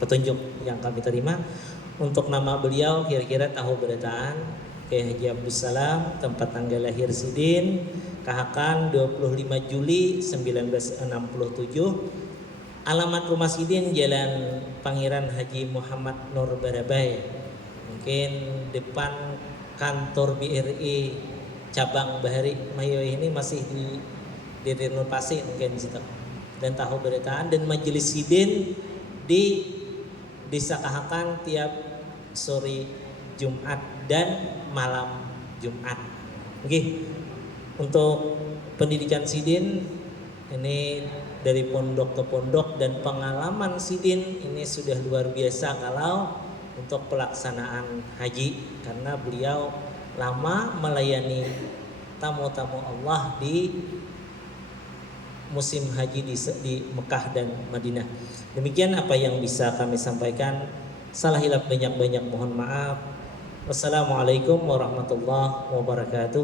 petunjuk yang kami terima. Untuk nama beliau kira-kira tahu beritaan Kiai Haji Abdus Salam, tempat tanggal lahir Sidin, Kahakan 25 Juli 1967, alamat rumah Sidin Jalan Pangeran Haji Muhammad Nur Barabai, mungkin depan kantor BRI cabang Bahari Mayo ini masih di renovasi mungkin di situ. Dan tahu beritaan dan majelis Sidin di Desa Kahakan tiap sore Jumat dan malam Jumat. Oke. Untuk pendidikan Sidin ini dari pondok ke pondok, dan pengalaman Sidin ini sudah luar biasa kalau untuk pelaksanaan haji, karena beliau lama melayani tamu-tamu Allah di musim haji di Mekah dan Madinah. Demikian apa yang bisa kami sampaikan. Salah hilaf banyak-banyak mohon maaf. Wassalamualaikum warahmatullahi wabarakatuh.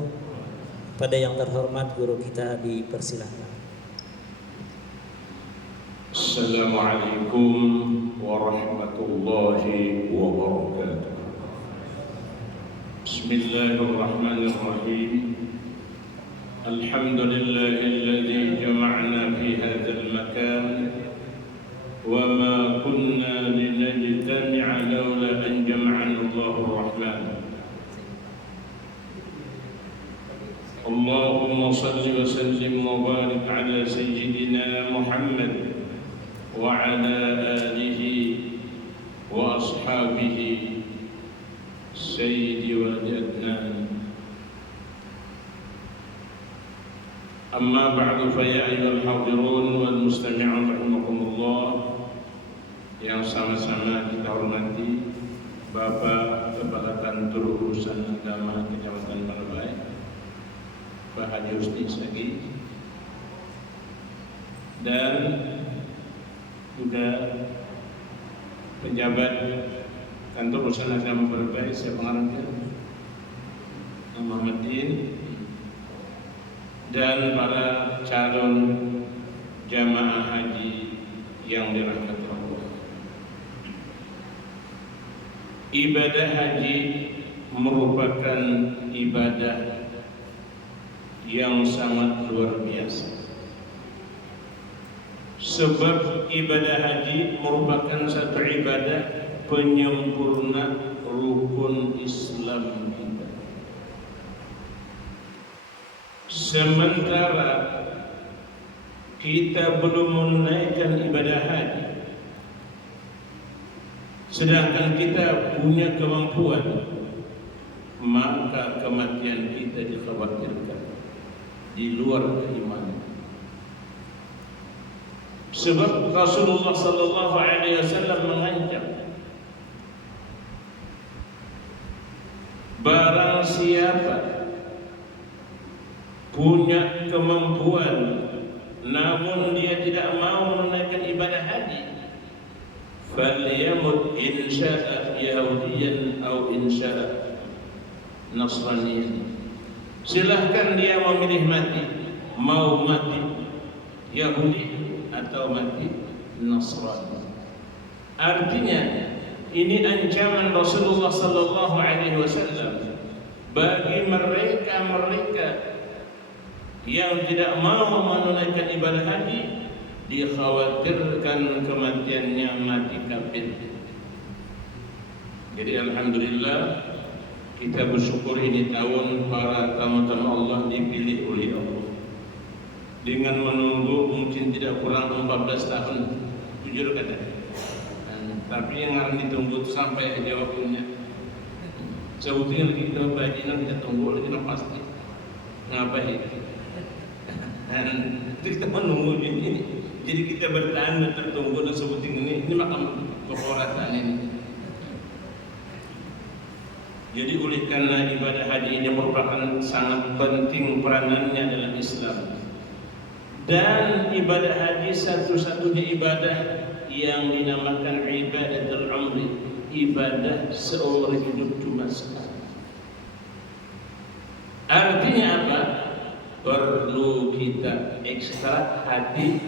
Pada yang terhormat guru kita dipersilahkan. Assalamualaikum warahmatullahi wabarakatuh. Bismillahirrahmanirrahim. Alhamdulillahilladzi jama'na fi hadzal makan wa ma kunna linajtami'a laula an jama'ana Allahur Rahman. Allahumma salli wa sallim wa barik ala sayyidina Muhammad wa ala alihi wa ashabihi sayyidi wa adnan. Amma ba'du fa ya ayyuhal hadirun wal mustami'un rahimakumullah. Yang sama-sama kita hormati Bapak Kepala Kantor Urusan Agama Kecamatan Barabai, Pak Haji Husni Sagi, dan juga pejabat Kantor Urusan Agama Barabai, saya pengarangnya Muhammadin, dan para calon jamaah haji yang dirahmati Allah. Ibadah haji merupakan ibadah yang sangat luar biasa. Sebab ibadah haji merupakan satu ibadah penyempurna rukun Islam kita. Sementara kita belum menunaikan ibadah haji, sedangkan kita punya kemampuan, maka kematian kita dikhawatirkan di luar keimanan. Sebab Rasulullah sallallahu alaihi wasallam mengancam, barang siapa punya kemampuan namun dia tidak mau menunaikan ibadah haji, falyamut in sya'a yahudiyan aw in sya'a nasraniyan. Silahkan dia memilih mati, mau mati Yahudi atau mati Nasrani. Artinya ini ancaman Rasulullah sallallahu alaihi wasallam bagi mereka yang tidak mau menunaikan ibadah haji, dikhawatirkan kematiannya mati kafir. Jadi alhamdulillah kita bersyukur ini tahun para tamu-tamu Allah dipilih oleh Allah dengan menunggu mungkin tidak kurang 14 tahun, jujur kata. Tapi yang harus ditunggu itu sampai aja waktunya. Sebetulnya lagi kita bajikan kita tunggu lagi pasti ngapain. Dan kita menunggu ini. Jadi kita bertahan dan tertunggu dan sebetulnya ini makam kekhawatiran ini. Jadi oleh karena ibadah haji ini merupakan sangat penting peranannya dalam Islam, dan ibadah haji satu-satunya ibadah yang dinamakan ibadatul umri, ibadah seumur hidup cuma sekali. Artinya apa? Perlu kita ekstra hati-hati.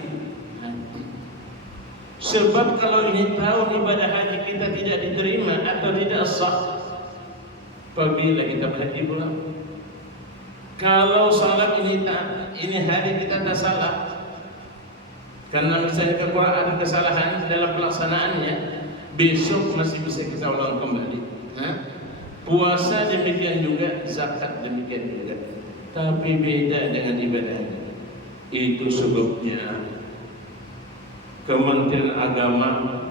Sebab kalau ini tahu ibadah haji kita tidak diterima atau tidak sah, apabila kita berhaji pulang. Kalau salat ini hari kita tak salah, karena misalnya kekurangan kesalahan dalam pelaksanaannya, besok masih bisa kita ulang kembali. Puasa demikian juga, zakat demikian juga. Tapi beda dengan ibadah. Itu sebabnya Kementerian Agama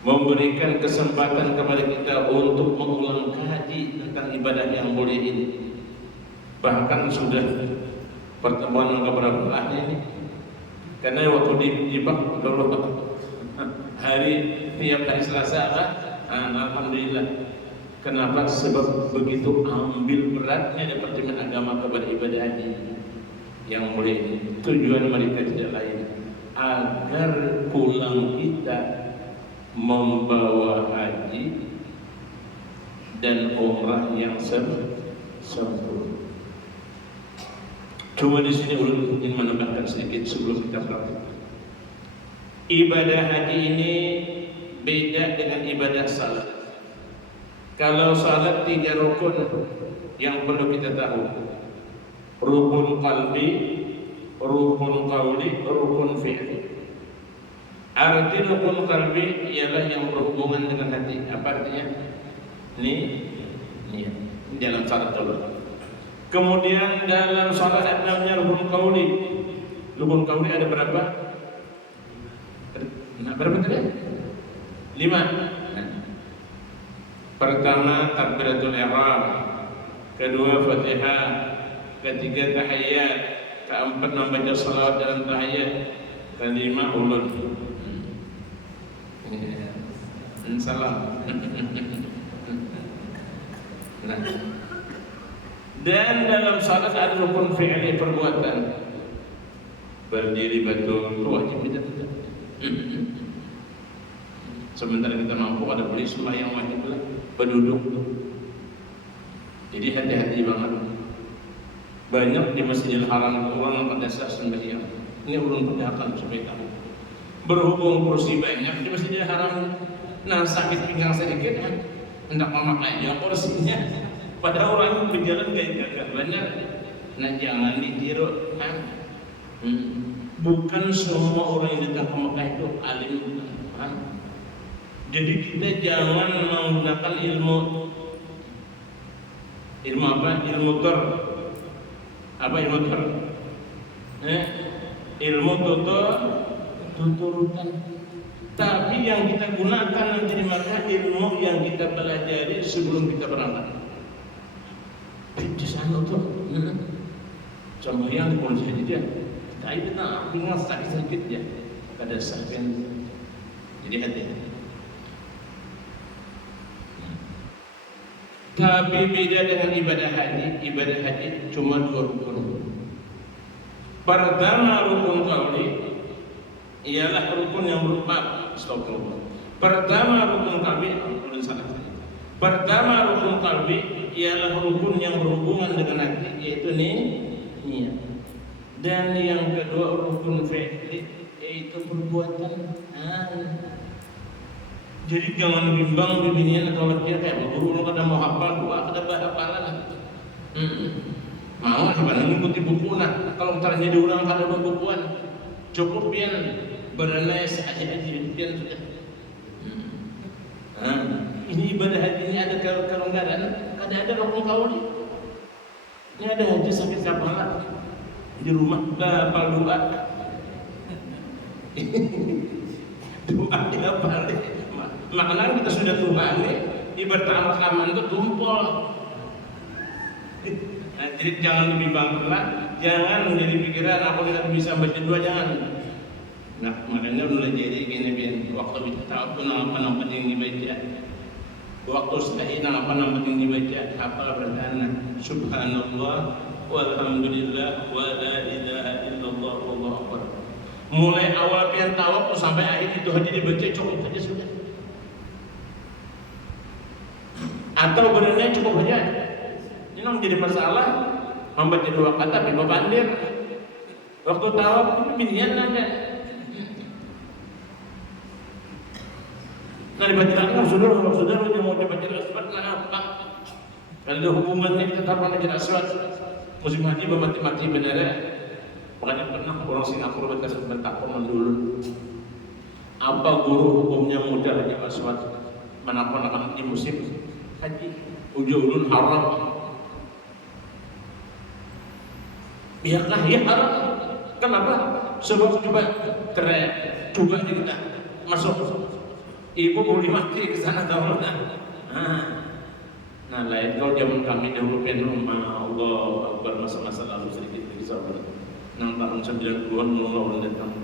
memberikan kesempatan kepada kita untuk mengulang kaji tentang ibadah yang mulia ini. Bahkan sudah pertemuan yang keberapa ini, karena waktu di hari tiap hari Selasa kan, alhamdulillah. Kenapa? Sebab begitu ambil beratnya Departemen Agama kepada ibadah haji yang mulia ini. Tujuan mereka tidak lain agar pulang kita membawa haji dan umrah yang sempurna. Cuma di sini ulun ingin menambahkan sedikit sebelum kita praktek. Ibadah haji ini beda dengan ibadah salat. Kalau salat 3 rukun yang perlu kita tahu. Rukun qalbi, rukun qawli, rukun fi'li. Arti rukun qalbi ialah yang berhubungan dengan hati. Apa artinya? Niat. Dalam salat dulu. Kemudian dalam salat ada namanya rukun qawli. Rukun qawli ada berapa? Berapa tadi? 5. Pertama takbiratul ihram, kedua Fatihah, ketiga tahiyat, keempat membaca salawat dalam tahiyat, kelima ulun. Salam. Nah. Dan dalam salat ada rukun fi'li perbuatan. Berdiri betul, itu wajib kita. Sementara kita mampu ada beli sembahyang wajib lah, berduduk. Jadi hati-hati banget. Banyak di Masjidil Haram orang pada saat sembahyang. Ini ulun perlihatkan supaya tahu. Berhubung kursi banyak di Masjidil Haram, nah sakit pinggang sedikit kan, hendak memakainya kursinya. Pada orang berjalan kayak gagah banyak. Nah jangan ditiru kan. Bukan semua orang yang datang ke Mekah itu alim, kan? Jadi kita jangan menggunakan ilmu apa? Ilmu ter. Apa ilmu ter? Ilmu tuturutan. Tapi yang kita gunakan nanti di Makkah ilmu yang kita pelajari sebelum kita berangkat. Di sana tuh, contoh yang dikonsen dia. Tapi kita pinggang sakit-sakit ya, kada sakit. Jadi hati-hati. Tapi beda dengan ibadah haji. Ibadah haji cuma 2 rukun. Pertama rukun qauli ialah rukun yang berupa astagfirullah. Pertama rukun qalbi, pertama rukun qalbi ialah rukun yang berhubungan dengan hati, yaitu niat. Dan yang kedua rukun fi'li, yaitu perbuatan. Jadi jangan bimbang bibinian atau laki kayak guru kada mau hafal doa kada hafalan. Mau sebenarnya ngikuti buku nah. Kalau caranya diulang kada ada bukuan. Cukup pian berenai saja pian sudah. Ini ibadah haji ini ada kelonggaran, kada ada rukun qauli. Ini ada haji sakit kepala di rumah hafal doa. Doa dia balik. Maknanya kita sudah Tuhan nih, ibarat aman itu tumpul. Nah, jadi jangan dibimbang pula, jangan menjadi pikiran aku tidak bisa baca doa, jangan. Nah, makanya mulai jadi gini waktu kita tahu pun apa yang dibaca. Waktu setelah apa yang dibaca, apa berdana. Subhanallah, walhamdulillah, wa la ilaha illallah, wallahu akbar. Mulai awal pian tahu sampai akhir itu hanya dibaca cukup saja sudah. Atau berenang cukup saja. Ini menjadi masalah membaca 2 kata tapi bandir. Waktu tahu pilihan aja. Nah dibaca saudara yang mau dibaca aswad kenapa? Kalau ada hubungannya tetap baca aswad musim haji mati benar. Makanya pernah orang Singapura bertakwa dulu. Apa guru hukumnya mudah haji aswad? Manapun di musim haji ujulun haram. Iyakah ya haram? Kenapa? Sebab coba kita masuk. Ibu boleh mati ke sana dahulu. Nah lain kalau zaman kami dahulu rumah Allah Akbar masa-masa lalu sedikit lagi sabar. Nang tahun 90-an mulai datang.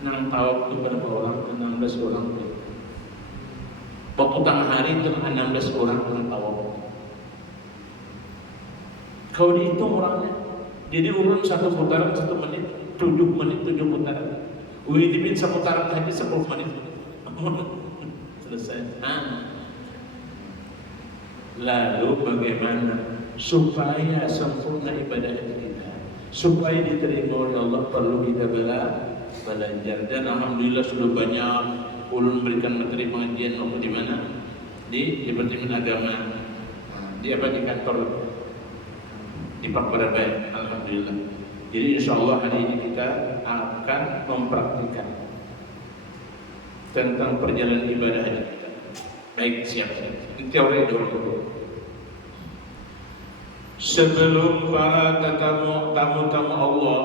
Nang tawaf itu berapa orang? 16 orang. Waktu tengah hari itu 16 orang nang tawaf. Kalau dihitung orangnya, jadi urun satu putaran 1 menit, 7 menit 7 putaran. Wih satu putaran haji 10 menit. Selesai. Lalu bagaimana supaya sempurna ibadah kita, supaya diterima oleh Allah, perlu kita belajar. Dan alhamdulillah sudah banyak ulun memberikan materi pengajian waktu di mana di Departemen Agama di kantor di Pak Barabai. Alhamdulillah. Jadi insya Allah hari ini kita akan mempraktikkan tentang perjalanan ibadah haji kita. Baik, siap. Ini teori dulu. Sebelum para tamu Allah,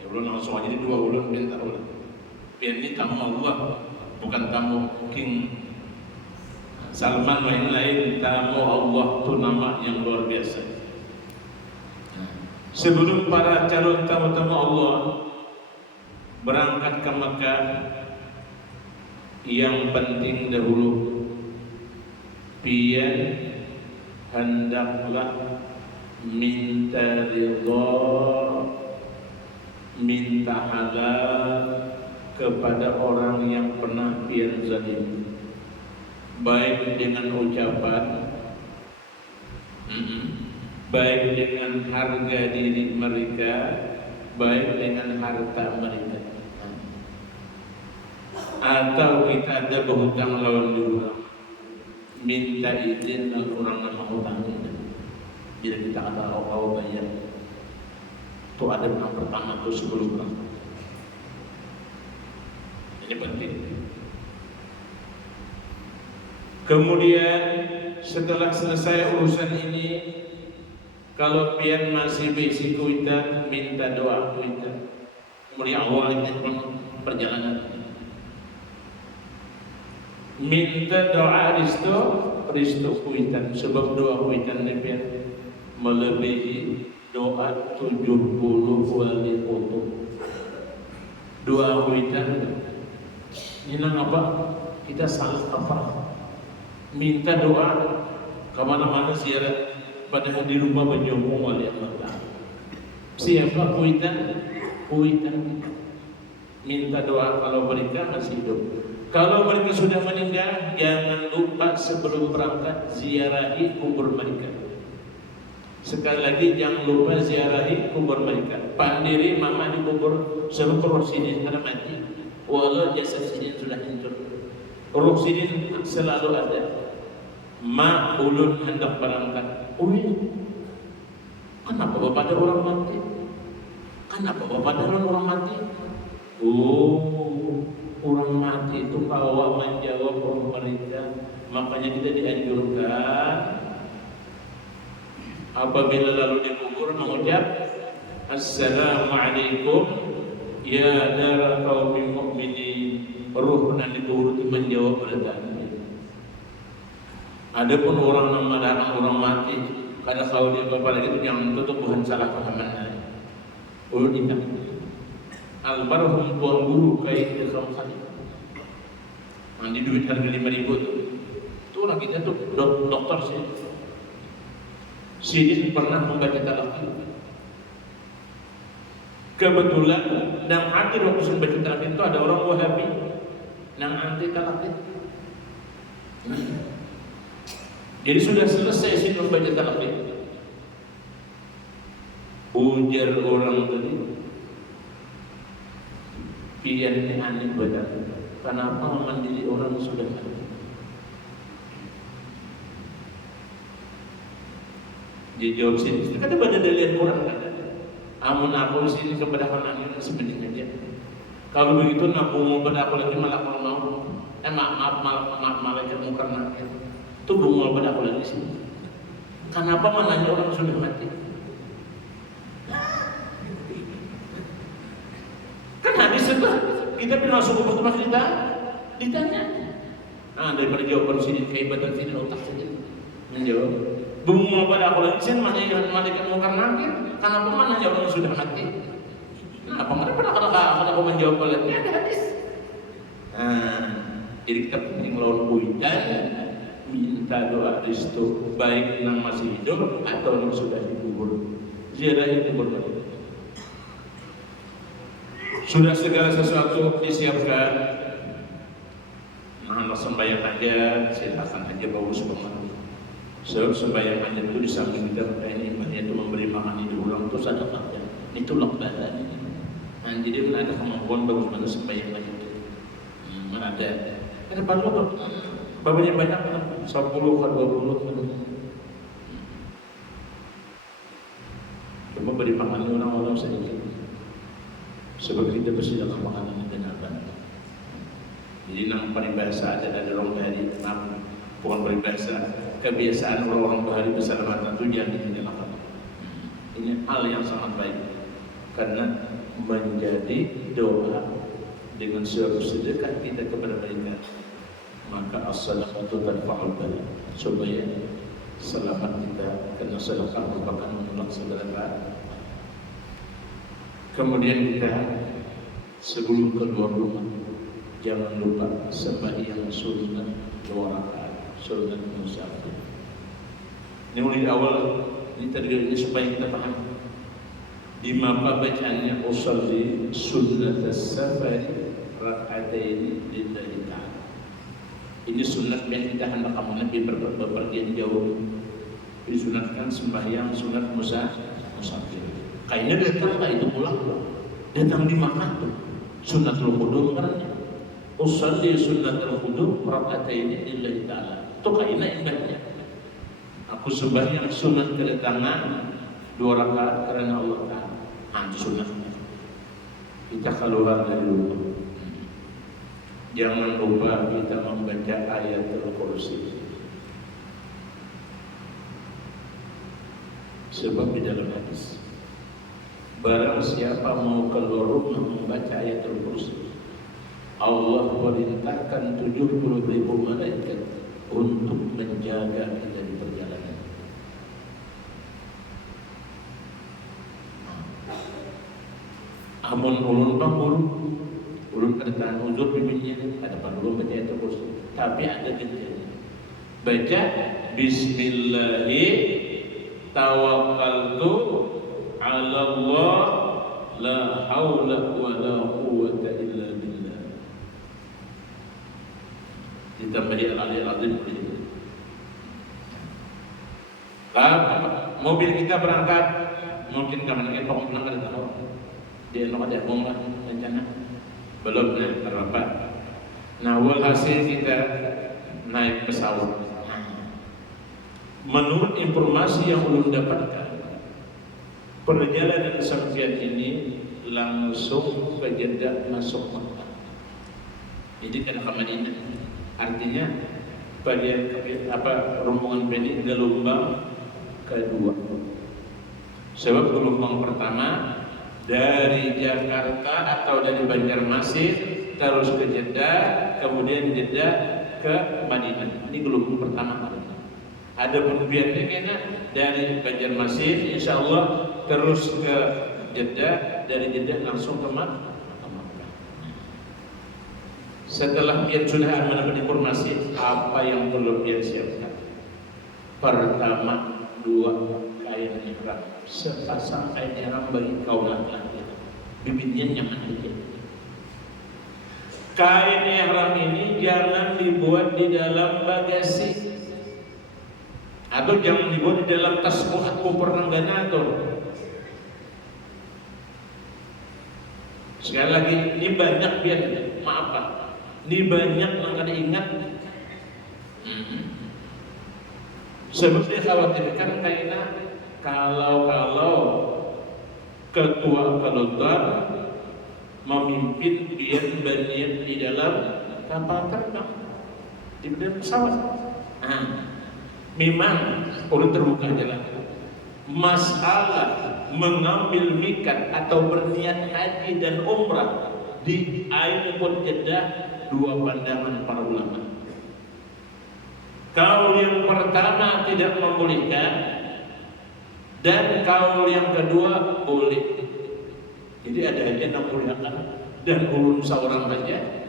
ya ulun langsung aja, jadi 2 ulun minta ulun. Biar ini tamu Allah, bukan tamu King Salman lain. Tamu Allah itu nama yang luar biasa. Sebelum para calon tamu-tamu Allah berangkat ke Mekah, yang penting dahulu pian hendaklah minta ridha, minta halal kepada orang yang pernah pian zalim, baik dengan ucapan, baik dengan harga diri mereka, baik dengan harta mereka. Atau kita ada berhutang lawan dua, minta izin lalu orang nak hutang kita. Jadi kita kata awal bayar. Itu ada yang pertama tuh sebelum berangkat. Ini penting. Kemudian setelah selesai urusan ini, kalau pian masih besi kuitan, minta doa kuitan. Kemudian awal perjalanan. Minta doa restu kuitan, sebab doa kuitan ni pian melebihi doa 70 wali kutub. Doa kuitan ini apa? Kita salah apa? Minta doa kemana-mana ziarah, padahal di rumah menyokong oleh Allah. Siapa kuitan? Kuitan. Minta doa kalau mereka masih hidup. Kalau mereka sudah meninggal, jangan lupa sebelum berangkat ziarahi kubur mereka. Sekali lagi jangan lupa ziarahi kubur mereka. Pandiri mama di kubur sebab roh sidin ada mati. Walau jasad sidin sudah hancur. Roh sidin selalu ada. Ma ulun hendak berangkat. Kenapa bapak ada orang mati? Kenapa bapak ada orang mati? Orang mati itu kalau menjawab pemerintah, makanya kita dianjurkan apabila lalu dikubur mengucap Assalamualaikum ya dara qaumin mu'minin. Ruh dan dikubur itu menjawab pertanyaan. Adapun orang yang melarang orang mati, karena kalau dia bapak lagi itu yang tutup bukan salah pahaman. Ingat almarhum tuan guru kayak dia sama sekali. Mandi duit harga 5.000 tu orang kita tu dokter sih. Sidin pernah membaca talaqi. Kebetulan nang anti waktu saya baca talaqi itu ada orang Wahabi nang anti talaqi. Jadi sudah selesai sih membaca talaqi. Ujar orang tadi pian ni aneh badan. Kenapa memandiri orang sudah mati? Dia jawab sini, kata pada dalil Quran kan? Amun aku sini kepada anak sebenarnya aja. Kalau begitu nabung pada aku lagi malah kalau mau, maaf malaikat mungkar nakir. Itu bungul pada aku lagi sini. Kenapa menanya orang sudah mati? Kan hadis itu kita pernah masuk ke tempat kita ditanya. Nah daripada jawaban sini kehebatan sini otak sini menjawab. Bungul pada aku lagi sini malaikat mungkar nakir. Kenapa menanya orang sudah mati? Kenapa mereka aku menjawab lagi ada hadis. Nah, jadi kita penting lawan kuitan minta doa restu baik yang masih hidup atau yang sudah dikubur. Ziarah kubur. Sudah segala sesuatu disiapkan. Nah, sembahyang aja, silakan aja bagus banget. Sembahyang aja itu di samping kita ini itu memberi makan ini ulang terus ada fakta. Itu badan ini. Nah, jadi ada kemampuan bagus banget sembahyang aja itu. Ada. Ada perlu babanya banyak kan? 10 ke 20 kan? Cuma beri makan orang-orang sedikit. Sebab kita bersih dalam makanan dengan baik. Jadi nang peribahasa ada orang Bahari, bukan peribahasa, kebiasaan orang-orang Bahari bersalamatan itu jangan ditinggalkan. Ini hal yang sangat baik karena menjadi doa dengan suatu sedekah kita kepada mereka, maka as-sadaqatu tanfa'ul bala, supaya selamat kita karena sedekah merupakan menolak segala bala. Kemudian kita sebelum keluar rumah jangan lupa sembahyang sunat 2 rakaat, sunat musafir. Ini mulai awal ini tadi ini supaya kita paham. Di mapa bacaannya usolli sunat as-safari raka'ataini lillahi ta'ala. Ini sunat yang kita hendak amalkan bepergian jauh. Disunatkan sembahyang sunat musafir. Kayaknya datang tak itu pulang, datang dimakan tuh. Sunnatul qudum kan? Usolli sunnatul qudum raka'ataini lillahi ta'ala. Itu kayaknya ibadahnya. Aku sembahyang sunat kedatangan 2 rakaat karena Allah Ta'ala. Sunat. Kita keluar dari rumah, jangan lupa kita membaca ayatul kursi. Sebab di dalam hadis, barang siapa mau keluar rumah membaca ayatul kursi, Allah perintahkan 70.000 malaikat untuk menjaga kita di perjalanan. Amun ulun kedatangan uzur bimbingnya ada perlu baca ayat kursi, tapi ada gejala. Baca Bismillahi tawakkaltu ala Allah la haula wa la quwwata illa billah. Ditambahi al-aliyil azim. Mobil kita berangkat, mungkin kapan-kapan pokoknya ada tahu. Dia nak ada bom lah rencana belum berapa. Nah, walhasil kita naik pesawat. Menurut informasi yang belum dapatkan, perjalanan sampian ini langsung ke Jeddah masuk Makkah. Jadi ke Madinah. Artinya bagian rombongan ini gelombang kedua. Sebab gelombang pertama dari Jakarta atau dari Banjarmasin terus ke Jeddah, kemudian Jeddah ke Madinah. Ini gelombang pertama. Ada pembiayaan kena dari Banjarmasin, insya Allah terus ke Jeddah, dari Jeddah langsung ke Makkah. Setelah dia sudah mendapat informasi apa yang perlu dia siapkan. Pertama, 2 kain ihram, sepasang kain ihram bagi kaum laki-laki. Bibitnya nyaman aja. Kain ihram ini jangan dibuat di dalam bagasi atau jangan dibuat di dalam tas muat koper rangganator. Sekali lagi, ini banyak biar maaf Pak. Ini banyak yang kada ingat. Sebab dia khawatirkan kayaknya kalau ketua keluar memimpin biar berniat di dalam kapal terbang, di dalam pesawat. Memang perlu terbuka jalan. Masalah mengambil mikat atau berniat haji dan umrah di airport Jeddah, dua pandangan para ulama. Kaul yang pertama tidak membolehkan, dan kaul yang kedua boleh. Jadi ada aja 60 akan dan ulun seorang saja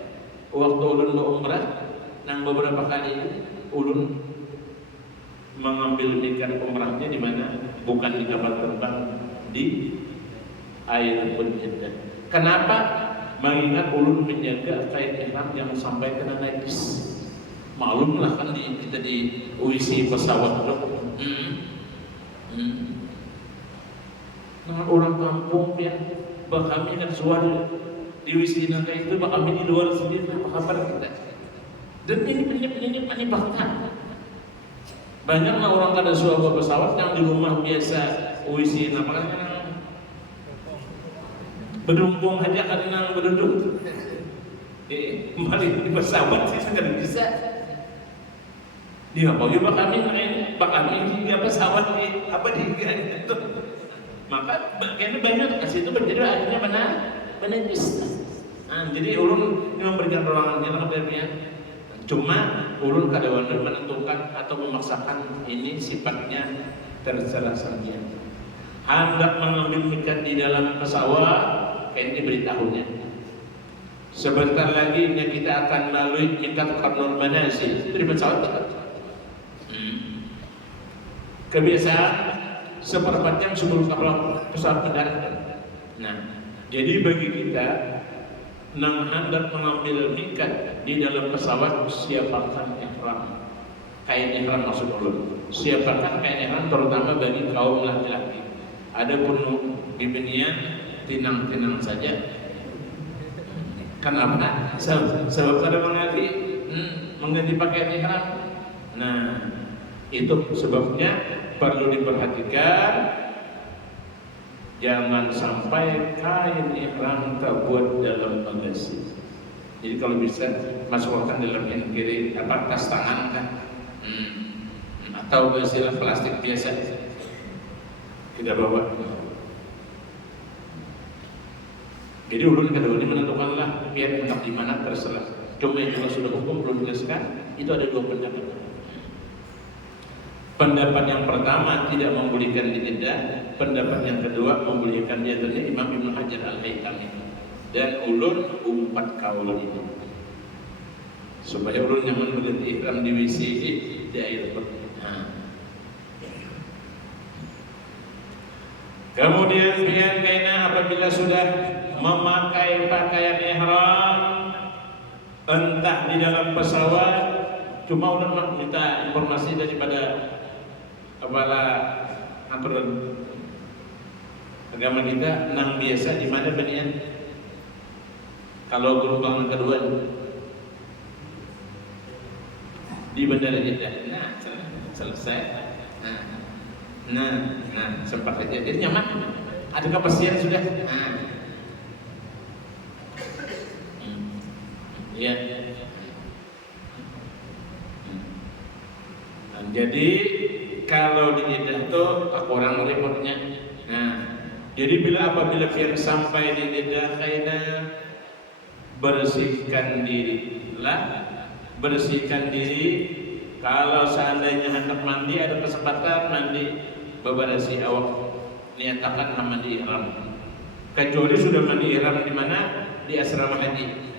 waktu ulun umrah nang beberapa kali ulun mengambil nikah umrahnya di mana? Bukan di kapal terbang, di airport Jeddah. Kenapa? Mengingat ulun menjaga kain ihram yang sampai kena najis. Malum lah kan kita di UIC pesawat dok. Nah, orang kampung ya, kami kan suara di UIC naga itu, kami di luar sendiri, apa kabar kita? Dan ini fakta. Banyaklah orang kada suara pesawat yang di rumah biasa UIC namanya berdumpung aja karena berduduk. Kembali di pesawat sih sudah bisa. Dia apa juga kami hingga pesawat di apa di itu. Maka kayaknya banyak kasih itu menjadi akhirnya benar jis. Jadi ulun yang memberikan ruangan yang lebih. Cuma ulun kada wani menentukan atau memaksakan, ini sifatnya terserah saja. Hendak mengambil mikat di dalam pesawat, kayaknya diberitahunya. Sebentar lagi kita akan melalui mikat Qarnul Manazil di pesawat. Kebiasaan seperempat jam sebelum kapal pesawat mendarat. Nah, jadi bagi kita nang hendak mengambil mikat di dalam pesawat, siapakan ihram. Kain ihram maksud ulun. Siapakan kain ihram terutama bagi kaum laki-laki. Adapun bibinian tinang-tinang saja. Kenapa? Sebab ada mengganti pakaian ihram. Nah, itu sebabnya perlu diperhatikan, jangan sampai kain ihram terbuat dalam bagasi. Jadi kalau bisa masukkan dalam yang kiri tas tangan kan, atau basilah plastik biasa kita bawa. Jadi ulun kedua ini menentukanlah biar hendak di mana terserah. Cuma yang juga sudah hukum belum jelaskan, itu ada dua pendapat. Pendapat yang pertama tidak membolehkan di Jeddah, pendapat yang kedua membolehkan di atasnya Imam Ibnu Hajar Al-Haytami. Dan ulun umpat kaul ini supaya ulun nyaman berganti ihram di WC di airport. Kemudian kayaknya apabila sudah memakai pakaian ihram, entah di dalam pesawat, cuma ulun minta informasi daripada kepala aturan agama kita nang biasa di mana benian kalau gelombang kedua di bandara Jeddah. Nah, selesai. Nah, sempat kejadian nyaman. Ada kepastian sudah. Ya. Jadi kalau di Jeddah itu orang repotnya. Nah, jadi apabila pihak sampai di Jeddah kayaknya bersihkan diri. Kalau seandainya hendak mandi, ada kesempatan mandi, bebersih awak, niatakan mandi ihram. Kecuali sudah mandi ihram di mana? Di asrama haji.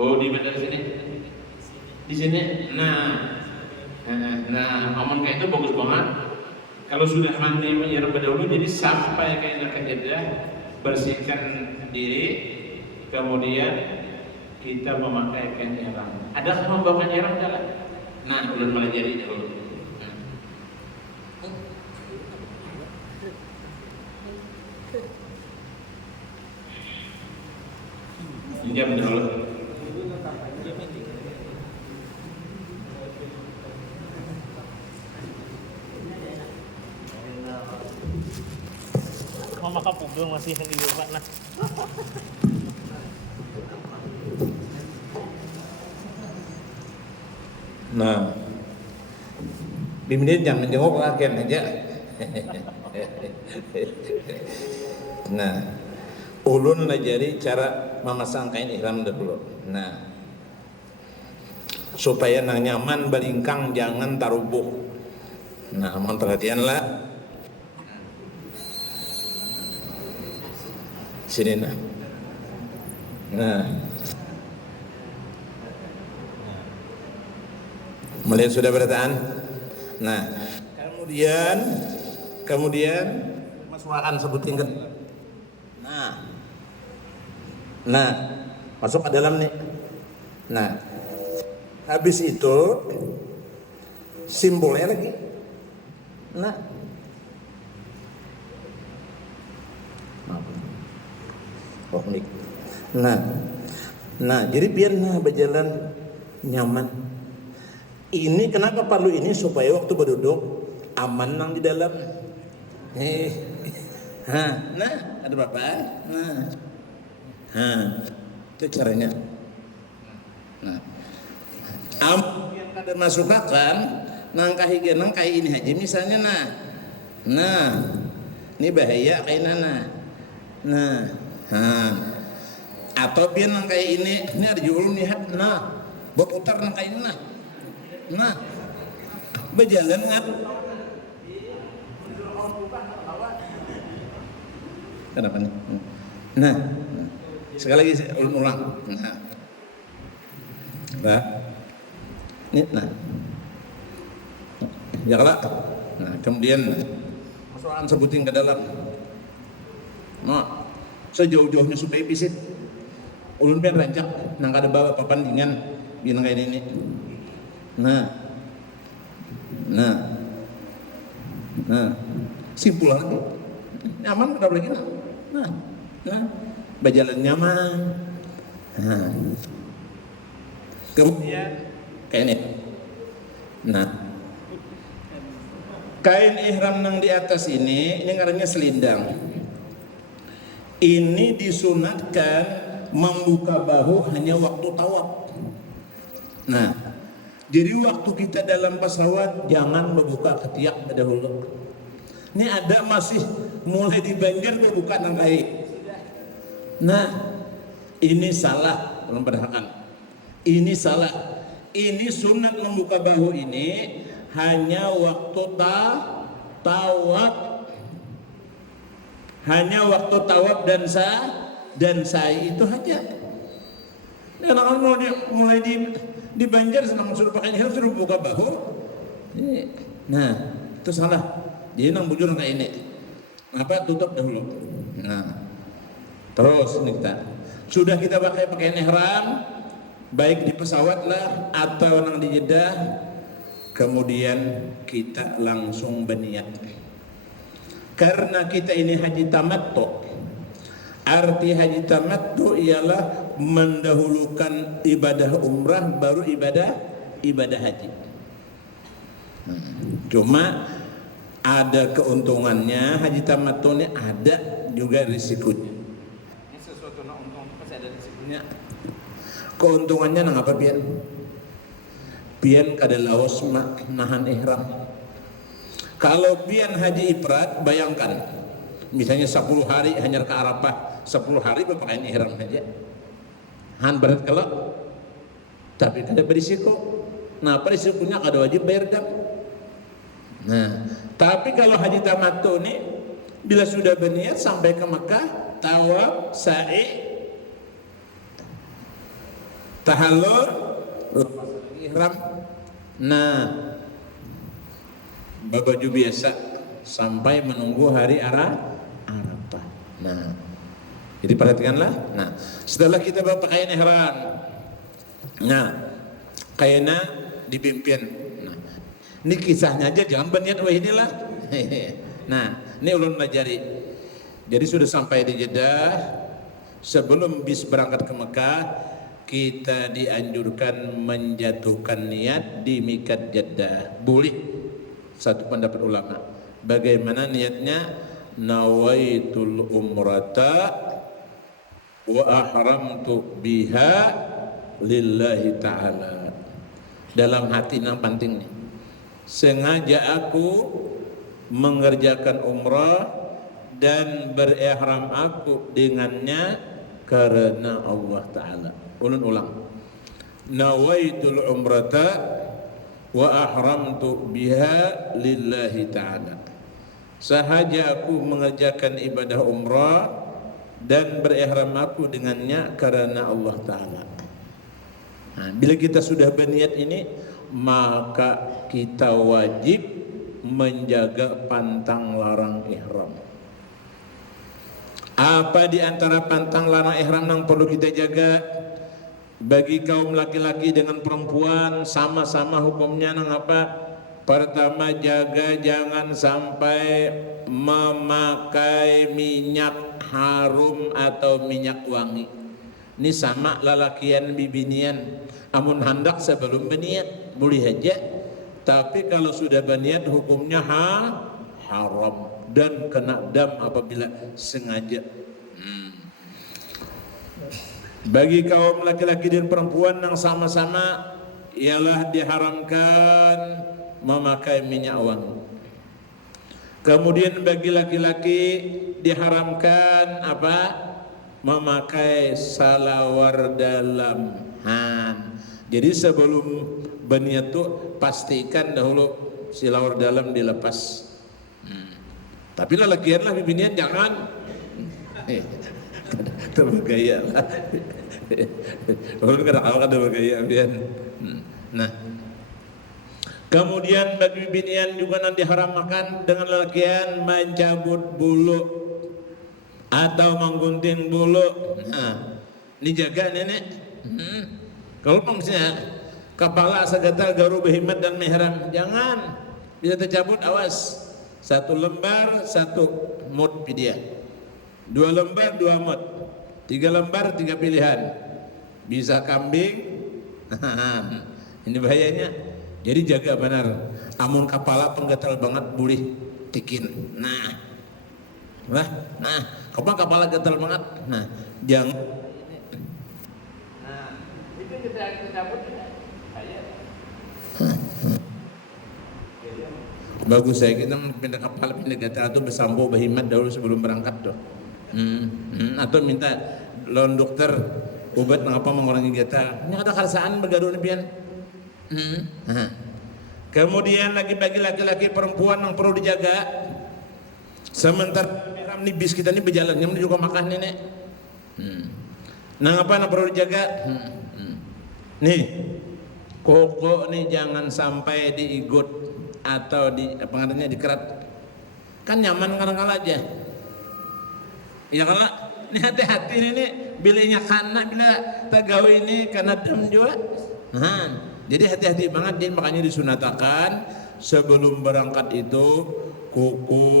Oh, di mana sini? Di sini. Nah, aman kayak itu bagus banget. Kalau sudah mandi ihram berdahulu, jadi sampai kayak ke Jeddah, bersihkan diri, kemudian kita memakai kain ihram. Ada membawa ihram jalan? Nah, belum melajari dulu. Pinjam dulu. Pugeng masih yang dilupa nah. Nah, Biminin jangan menjenguk lagi aja. Nah, ulun lajari cara memasang kain ihram dulu. Nah, supaya nang nyaman balingkang jangan tarubuh. Nah, mohon perhatianlah. Sini nah. Nah, mulai sudah bertahan. Nah, kemudian masukkan sebutin kan. Nah, masuk ke dalam nih. Nah, habis itu simbolnya lagi. Nah, oh nih. Nah, jadi biar berjalan nyaman. Ini kenapa perlu ini supaya waktu berduduk aman nang di dalam. Nah, ada berapa? Itu caranya. Nah, yang kada masukkan nang kayak ini aja misalnya nah, ini bahaya kayak nah, atau biar nang kayak ini ada julun lihat berputar nang kayak ini nah, berjalan nggak? Kenapa nih? Nah, sekali lagi saya ulang. Nah, ini janganlah. Nah, kemudian masukkan sebutin ke dalam. Nah, sejauh-jauhnya supaya pisit. Ulun biar rancak, nang kada bawa papandingan bilang kayak ini. Nah, simpul lagi. Nyaman kada lagi nah, berjalan nyaman. Kemudian kayak ini. Nah, kain ihram nang di atas ini ngarannya selindang. Ini disunatkan membuka bahu hanya waktu tawaf. Nah, jadi waktu kita dalam pesawat jangan membuka ketiak dahulu. Ini ada masih mulai di Banjar membuka nang kain. Nah, ini salah perbedaan. Ini salah. Ini sunat membuka bahu ini hanya waktu tawaf. Hanya waktu tawaf dan sa'i itu aja. Nah, kalau mulai di Banjar senang suruh pakai ihram suruh buka bahu. Nah, itu salah. Jadi nang bujur kayak ini. Apa tutup dahulu. Nah, terus kita sudah kita pakai pakaian ihram baik di pesawat lah atau nang di Jeddah, kemudian kita langsung berniat. Karena kita ini haji tamattu. Arti haji tamattu ialah mendahulukan ibadah umrah baru ibadah haji. Cuma ada keuntungannya, haji tamattu ini ada juga risikonya. Ini sesuatu yang untung pasti ada risikonya. Keuntungannya nang apa pian? Pian kada laos nahan ihram. Kalau pian haji ifrat, bayangkan misalnya 10 hari hanya ke Arafah, 10 hari berpakaian ihram saja. Han berat kelak. Tapi kada berisiko. Nah, risikonya kada wajib bayar dam. Nah, tapi kalau haji tamattu ini bila sudah berniat sampai ke Mekah, tawaf, sa'i, tahallul, ihram. Nah, baju biasa sampai menunggu hari Arafah. Nah, jadi perhatikanlah. Nah, setelah kita berpakaian ihram, nah, kayaknya dipimpin. Nah, ini kisahnya aja jangan berniat wah inilah. Nah, ini ulun pelajari. Jadi sudah sampai di Jeddah, sebelum bis berangkat ke Mekah, kita dianjurkan menjatuhkan niat di mikat Jeddah. Boleh, satu pendapat ulama. Bagaimana niatnya? nawaitul umrata wa ahramtu biha lillahi ta'ala. Dalam hati nang penting nih, sengaja aku mengerjakan umrah dan berihram aku dengannya karena Allah Ta'ala. Ulun ulang, nawaitul umrata wa ahramtu biha lillahi ta'ala. Sahaja aku mengerjakan ibadah umrah dan berihram aku dengannya karena Allah Ta'ala. Nah, bila kita sudah berniat ini, maka kita wajib menjaga pantang larang ihram. Apa di antara pantang larang ihram yang perlu kita jaga? Bagi kaum laki-laki dengan perempuan sama-sama hukumnya nang apa? Pertama, jaga jangan sampai memakai minyak harum atau minyak wangi. Ini sama lalakian bibinian, amun hendak sebelum berniat boleh aja, tapi kalau sudah berniat hukumnya haram dan kena dam apabila sengaja. Bagi kaum laki-laki dan perempuan yang sama-sama ialah diharamkan memakai minyak wangi. Kemudian bagi laki-laki diharamkan apa? Memakai salawar dalam. Jadi sebelum berniat tuh pastikan dahulu salawar dalam dilepas. Tapi lalakian lah bibinian jangan terbergaya lah. Orang kadang-kadang ada bergaya bian. Nah, kemudian bagi bibinian juga nanti diharamkan dengan lalakian mencabut bulu atau menggunting bulu. Nah, ini jaga nenek. Kalau maksudnya kepala segatal garu behimat dan mihram, jangan. Bisa tercabut, awas. 1 lembar 1 mud pidia, 2 lembar 2 mud, 3 lembar 3 pilihan. Bisa kambing. Ini bahayanya. Jadi jaga benar. Amun kepala penggatal banget boleh tikin. Nah, kepala gatal banget. Nah, jangan. Nah, itu kita cabut ya. Bagus saya kita pindah kepala pindah gatal itu bersampo berhimat dahulu sebelum berangkat tuh. Atau minta lawan dokter obat mengapa mengurangi gatal. Ini ada kersaan bergaduh nih pian. Kemudian lagi bagi laki-laki perempuan yang perlu dijaga. Sementara ini bis kita ini berjalan, yang juga makan nenek. Nah apa yang perlu dijaga? Nih, koko nih jangan sampai diigut atau di apa namanya dikerat. Kan nyaman kadang-kadang aja. Ya kalau ini hati-hati ini bilinya kana bila tagawi ini karena dam juga. Jadi hati-hati banget, jadi makanya disunatakan sebelum berangkat itu kuku,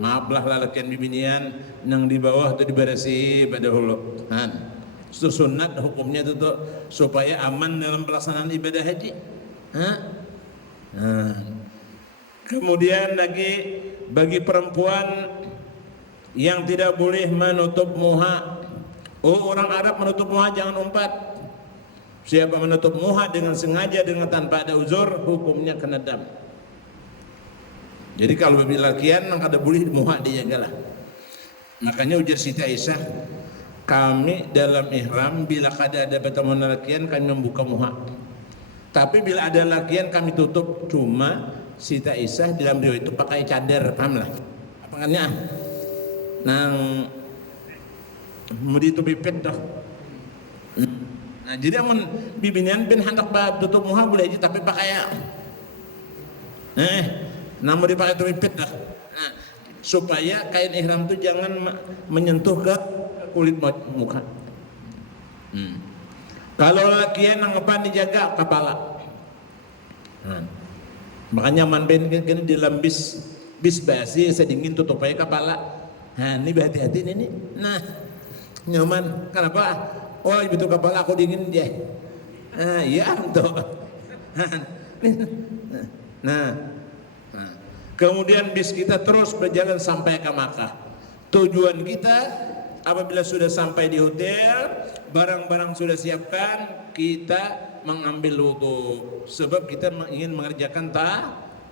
maaflah lalakian bibinian yang di bawah itu diberesi pada hulu. Itu sunat hukumnya itu tuh supaya aman dalam pelaksanaan ibadah haji. Kemudian lagi bagi perempuan yang tidak boleh menutup muha. Orang Arab menutup muha jangan umpat. Siapa menutup muha dengan sengaja dengan tanpa ada uzur, hukumnya kena dam. Jadi kalau bagi lakian yang kada boleh muha dijagalah. Makanya ujar Siti Aisyah, kami dalam ihram bila kada ada pertemuan lakian kami membuka muha. Tapi bila ada lakian kami tutup. Cuma Siti Aisyah dalam riwayat itu pakai cadar, paham lah? Apa kannya? Nang mudi itu pipet dah. Nah, jadi amun bibinian bin hendak tutup muha boleh aja tapi pakai ya. Namun dipakai itu pipet dah. Nah, supaya kain ihram itu jangan menyentuh ke kulit muka. Kalau lakian yang apa dijaga kepala. Makanya manben kan di dalam bis basi sedingin tutup aja kepala. Nah, ini hati-hati ini. Nah, nyaman. Kenapa? Oh, betul kepala aku dingin dia. Iya betul. Nah, Kemudian bis kita terus berjalan sampai ke Makkah. Tujuan kita apabila sudah sampai di hotel, barang-barang sudah siapkan, kita mengambil wudu sebab kita ingin mengerjakan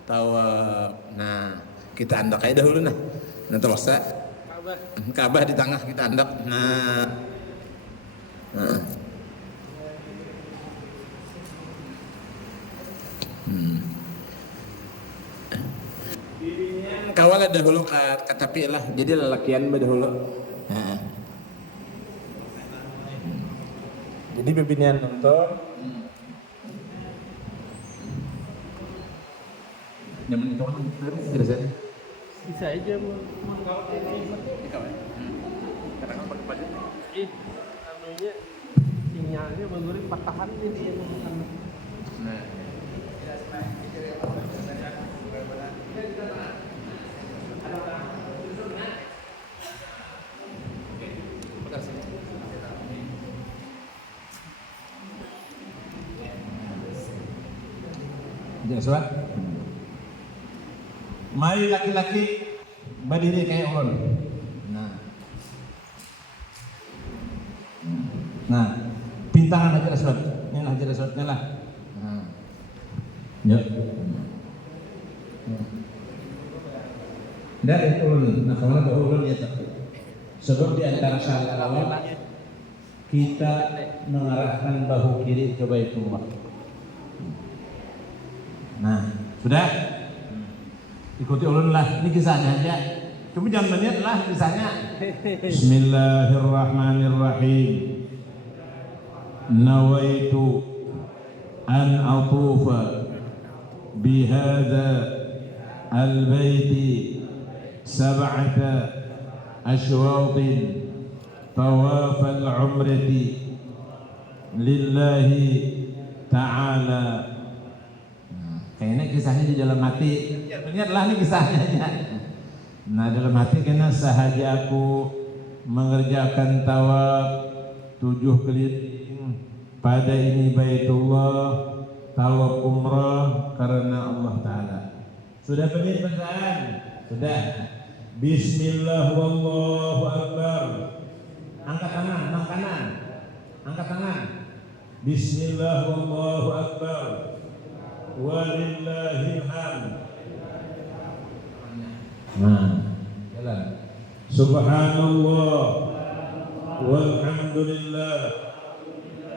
tawaf. Nah, kita andak aja dahulu nah. Nanti waksa Ka'bah di tengah kita andak. Nah. Kawal dahulu ke tapi lah. Jadi lelakian dahulu. Nah. Jadi pimpinan nonton Nyaman itu kan terus bisa aja mau anunya sinyalnya menurut patahan ini yang nah. Joshua, mari laki-laki berdiri kayak ulun. Nah, pintangan Hajar Aswad. Ini Hajar Aswad ni lah. Ya. Dan ulun, nah kalau ada ulun ya tak. Sebab di antara syarat kita mengarahkan bahu kiri ke Baitullah. Nah, sudah? Ikuti ulun lah, ini kisahnya aja. Cuma jangan menit lah kisahnya. Bismillahirrahmanirrahim. Nawaitu an atufa bihada al-baiti sab'ata ashwatin tawaf al-umrati lillahi ta'ala. Kayaknya kisahnya di dalam hati. Lihatlah nih kisahnya. Nah dalam hati kena sahaja aku mengerjakan tawaf 7 keliling pada ini Baitullah, tawaf umrah karena Allah Ta'ala. Sudah berdiri pesan? Sudah. Bismillah wallahu akbar. Angkat tangan, angkat kanan. Angkat tangan. Bismillah wallahu akbar. Walillahil hamd. Nah, jalan. Subhanallah walhamdulillah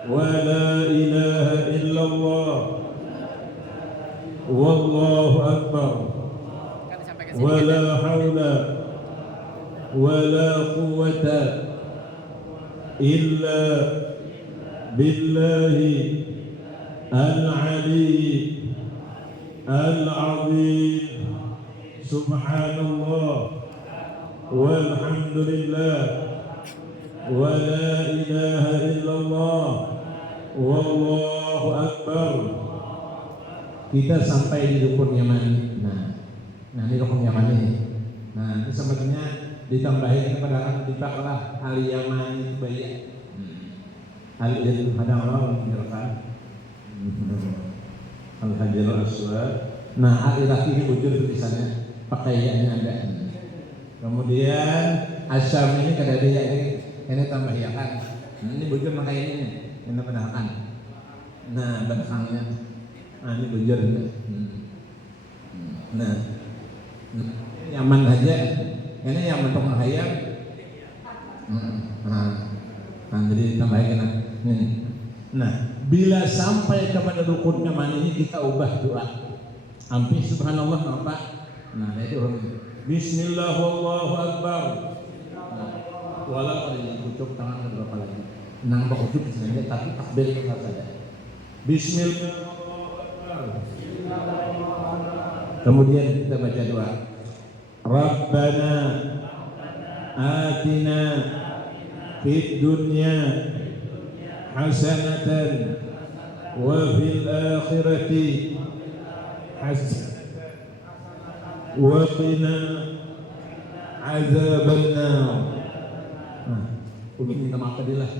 wa la ilaha illallah wallahu akbar wa la hawla wa la quwwata illa billahi al-ali al-azim. Subhanallah walhamdulillah wa la ilaha illallah wallahu akbar. Kita sampai di rukun Yamani. Nah ini rukun Yamani. Nah ini sebetulnya ditambahin kepada dibaklah al Yamani itu baik. Al jadi ada orang menjelaskan al Hajar Aswad. Nah al Iraqi ini wujud tulisannya pakaiannya ada. Kemudian Asyam ini kada dia ini tambah ya kan. Ini bujur pakai ini bedakan. Nah belakangnya. Nah ini bujur ini. Nah nyaman aja. Ini yang bentuk menghayal. Nah jadi tambahin ini. Nah bila sampai kepada rukun nyaman ini kita ubah doa. Hampir subhanallah apa? Nah itu Bismillah wallahu akbar. Walau ada yang ucap tangan berapa lagi? Nang bak ucap sebenarnya tapi takbir itu harus ada. Bismillah. Kemudian kita baca doa. Rabbana atina fid dunya hasanatan wa fil akhirati hasanatan wa qina azabannar. Minta maaf tadi lah.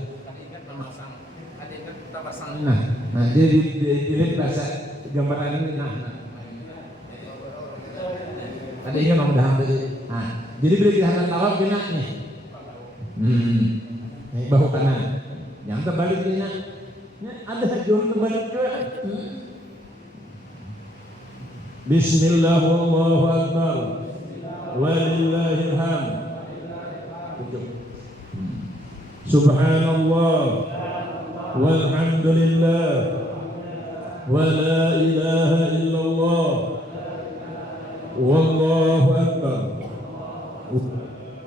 Nah dia dilihat bahasa gambaran ini. Ada ingat mau dahang tadi. Nah, jadi bila kita hendak tawaf kena nih. Naik bahu kanan. Yang terbalik kena. Ada jurus terbalik juga. Bismillah wallahu akbar. Walillahil hamd. Subhanallah walhamdulillah wa la ilaha illallah wallahu akbar.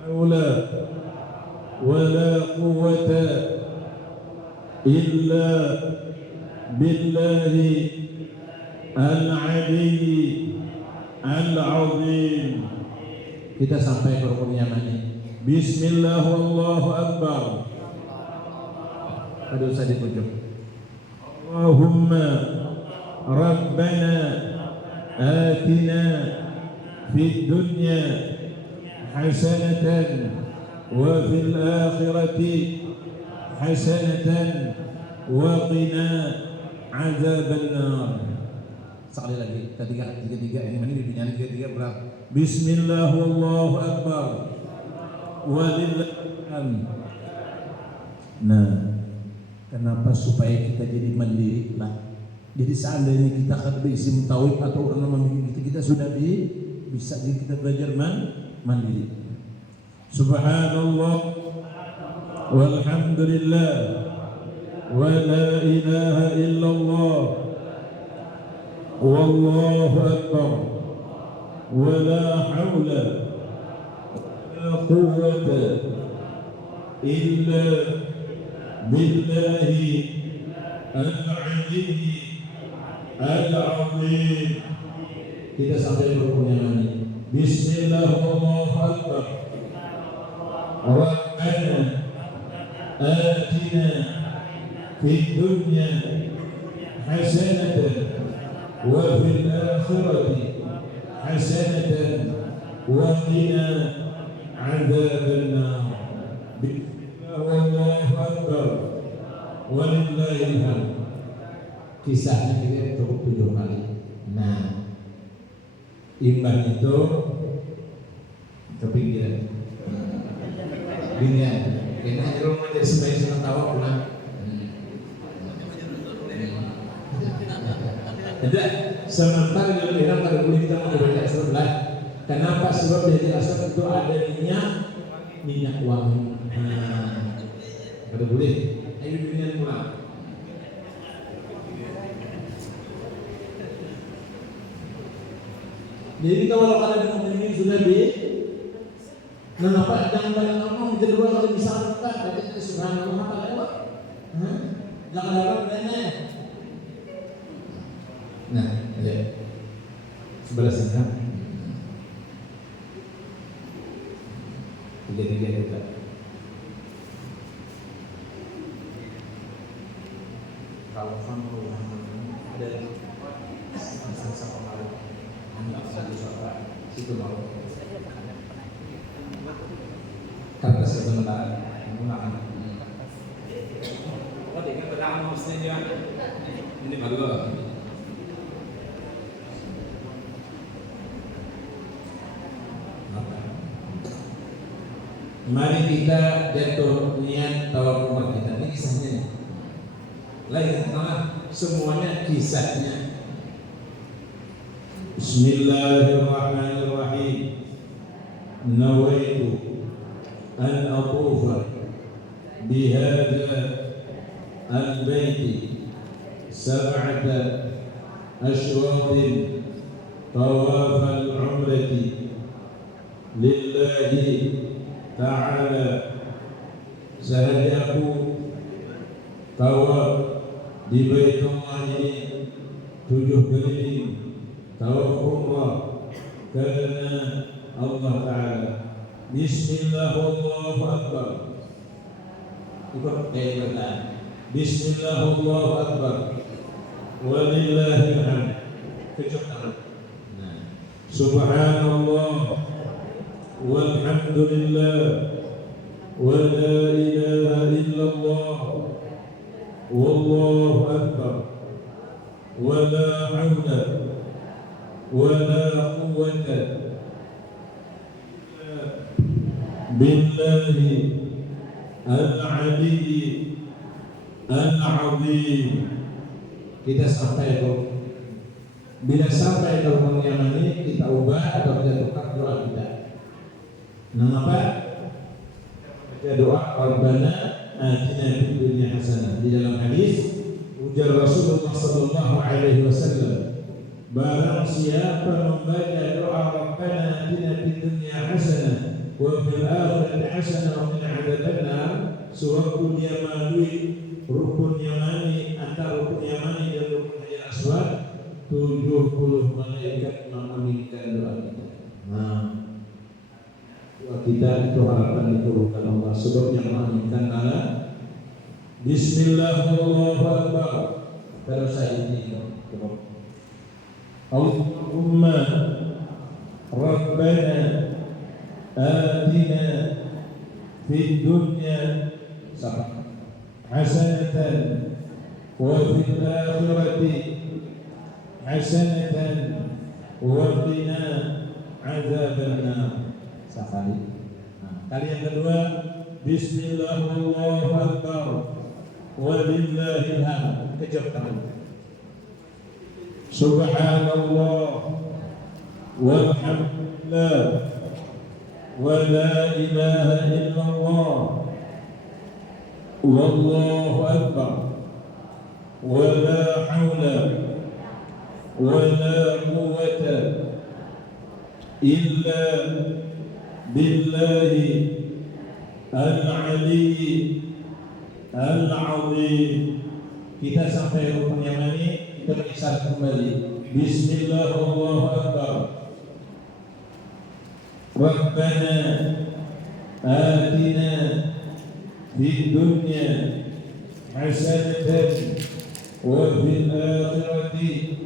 Wala wala quwwata illa billahi al-'aliyyi al-'azim. Kita sampai ke rukun yamani. Bismillah wallahu akbar. Aduh saya ditunjuk. Allahumma rabbana atina fid dunya hasanatan wa fil akhirati hasanatan wa qina azaban nar. Sekali lagi, tiga ini mana dibinyanyi tiga berapa? Bismillah wallahu akbar. Walillahil hamd. Nah, kenapa supaya kita jadi mandiri lah. Jadi seandainya kita akan berisi tauhid atau orang memiliki kita sudah bisa jadi kita belajar mandiri. Subhanallah walhamdulillah wa la ilaha illallah wallahu akbar wa la hawla wa la quwwata illa billahi al-'aliyyi al-'azim. Kita sampai rukunnya ini. Bismillah wallahu akbar. Rabbana atina fid dunya hasanatan wa fil akhirati hasanatan wa qina adzaban nar. Bismillah wallahu akbar. Walillahil hamd. Kisahnya kita cukup 7 kali. Nah, imbang itu kepinggiran. Gini ya, kena di rumah jadi sebaik senang tawa pulang. Jadi sementara di dalam pada boleh kita mau baca surat. Kenapa sebab dari asal itu ada minyak wangi. Pada boleh. Ayo dibinyan pulang. Jadi kalau kalian ini sudah kenapa jangan banyak ngomong kedua kalau bisa bukan berarti subhanallah apa lewat? Jangan lewat benar. Nah, ya. Sebelah sana. Tiga juga. Kalau kamu ada sama malu, enggak usah disoal. Situ mau. Karena sebentar menggunakan. Oh, dengan berlaku maksudnya ini bagus. Mari kita jatuh niat tawaf umrah kita. Ini kisahnya nih. Lain semuanya kisahnya. Bismillahirrahmanirrahim. Nawaitu an atufa bihadza al-baiti sab'ata ashwatin tawaf al-umrati lillahi ta'ala. Sehari aku tawaf di Baitullah ini 7 keliling tawaf umrah karena Allah Ta'ala. Bismillah wallahu akbar. Ikut perkataan. Bismillah wallahu akbar. Walillahil hamd. Kecup tangan. Nah. Subhanallah walhamdulillah wa la ilaha illallah wallahu akbar wa la hawla wa la quwwata billahi al-'ali al-'azim. Kita sampai ke, bila sampai ke rukun yamani kita ubah atau kita tukar doa kita. Mengapa? Baca doa Rabbana atina fid dunya hasanah. Di dalam hadis ujar Rasulullah sallallahu alaihi wasallam, barang siapa membaca doa Rabbana atina fid dunya hasanah wa fil akhirati hasanah wa qina adzabannar, sewaktu dia melalui rukun yamani, antara rukun yamani dan rukun hajar aswad, 70 malaikat mengaminkan doa kita. Nah, doa kita itu harapan diturunkan Allah. Sebab yang mengaminkan adalah Bismillahirrahmanirrahim. Terus saya ini Allahumma Rabbana atina fid dunya hasanatan wa fil akhirati hasanatan wa qina adzabannar. Sekali. Nah, kali yang kedua Bismillahirrahmanirrahim. Walillahil hamd. Kejap tangan. Subhanallah walhamdulillah wa la ilaha illallah wallahu akbar wa la haula wa la quwwata illa billahi al-'ali al-'azim. Kita sampai rukun yamani, kita mengisar kembali. Bismillahirrahmanirrahim. Rabbana atina fid dunya hasanatan wa fil akhirati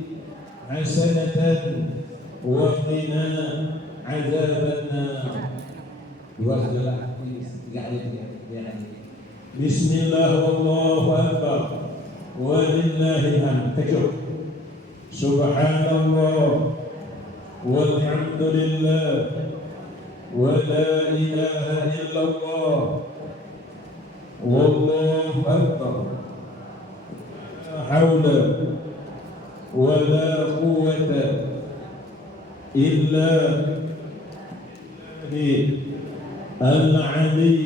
hasanatan wa qina adzabannar. Dua adalah tiga ayat. Bismillahirrahmanirrahim. Walillahil hamd. Kejut. Subhanallah walhamdulillah wa la ilaha illallah wallahu akbar. La haula wa la quwwata illa billahi al-'ali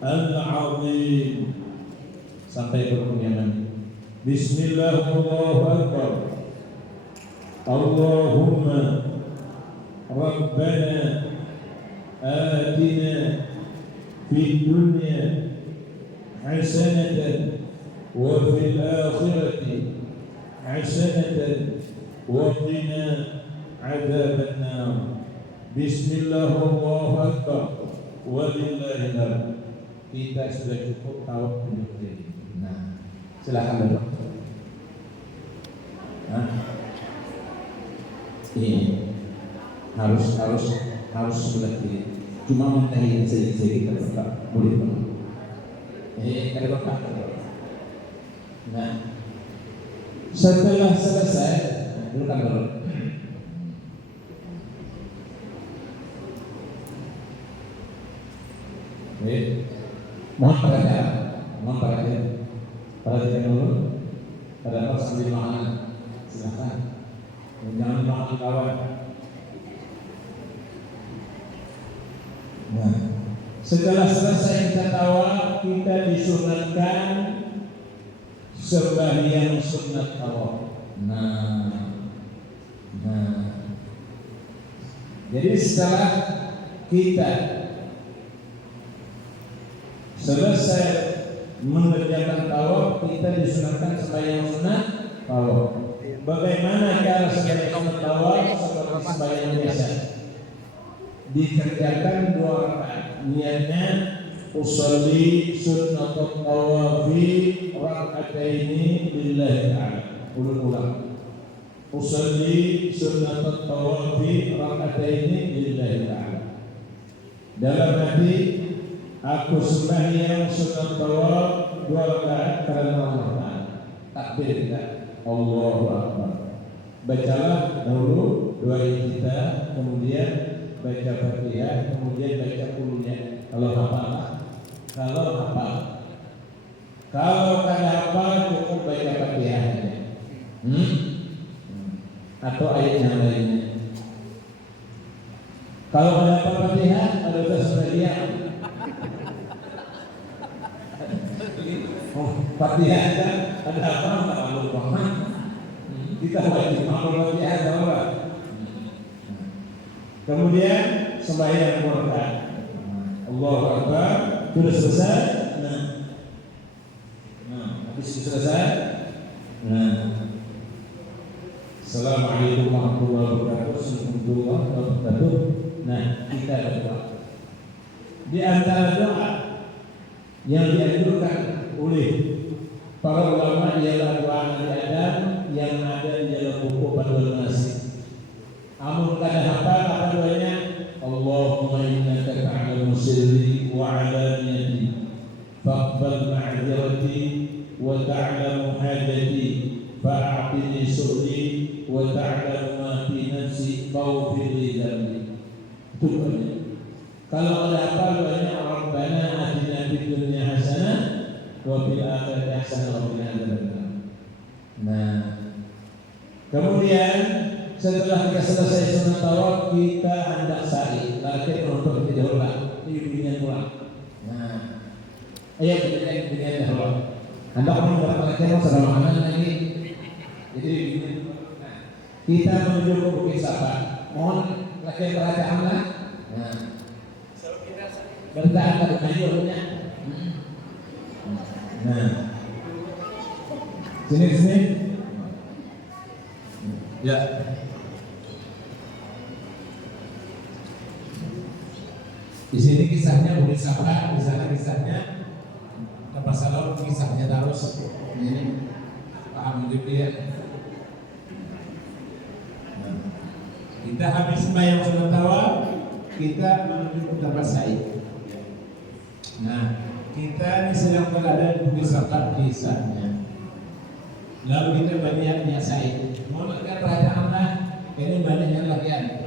al-'azim. Sampai ke rukun yamani. Bismillahirrahmanirrahim. Allahumma Rabbana atina fid dunya hasanatan wa fil akhirati hasanatan wa qina adzabannar. Bismillahirrahmanirrahim. Walillahil hamd. Kita sudah cukup tahu hidup ini. Nah, silakan dulu. Ini harus sudah di. Cuma mentahin sedikit kita boleh. Kalau Pak. Nah, setelah selesai, dulu kan dulu. Mohon perhatian dulu. Pada sambil makan, silakan. Jangan makan kawan. Nah, setelah selesai kita tawaf, kita disunatkan sembahyang sunat tawaf. Jadi setelah kita selesai mengerjakan tawaf, kita disunatkan sembahyang sunat tawaf. Bagaimana cara sembahyang sunat tawaf? Seperti sembahyang biasa, dikerjakan 2 rakaat. Niatnya usolli sunnatul tawafi raka'ataini lillahi ta'ala. Ulang. Usolli sunnatul tawafi raka'ataini lillahi ta'ala. Dalam hati, aku sembahyang sunat tawaf 2 rakaat karena Allah Ta'ala. Takbir kita, Allahu Akbar. Bacalah dahulu doa kita, kemudian baca Fatihah, kemudian baca kulunya. Kalau hafal, kalau kada hafal cukup baca Fatihah aja. Atau ayat yang lainnya. Kalau kada hafal Fatihah, ada sudah diam. Fatihah kan ada apa nggak perlu paham. Kita wajib paham Fatihah bahwa. Kemudian sembahyang Quran. Allahu Akbar. Sudah selesai. Habis selesai. Assalamualaikum warahmatullahi wabarakatuh. Kita berdoa. Di antara doa yang dianjurkan oleh para ulama ialah doa Nabi Adam yang ada di dalam buku Fadlul Nasib. Amun kada hafal apa doanya? Allahumma innaka ta'lamu sirri wa 'alaniyati faqbal ma'dzirati wa ta'lamu hajati fa'atini surri wa ta'lamu ma fi nafsi faghfir li dhanbi. Itu doanya. Kalau ada apa doanya Rabbana atina fid dunya hasanah wa fil akhirati hasanah wa qina adzabannar. Kemudian setelah kita selesai sunat tawaf, kita hendak sa'i. Laki untuk tidak ulang, ini bunyian ulang. Ayo bunyian dahulu. Anda orang berpakaian selama lagi. Jadi kita menuju ke Bukit Safa. Mohon laki perhatian lah. Bertahan ke majornya. Sini. Ya. Di sini kisahnya Bukit Safa, di sana kisahnya Lepas Salam, kisahnya terus. Ini paham gitu ya. Kita habis sembahyang sunat tawaf, kita menuju ke tempat sa'i. Kita ini sedang berada di Bukit Safa kisahnya. Lalu kita banyak sa'i. Mau lihat perhatian Anda, ini banyak yang latihan.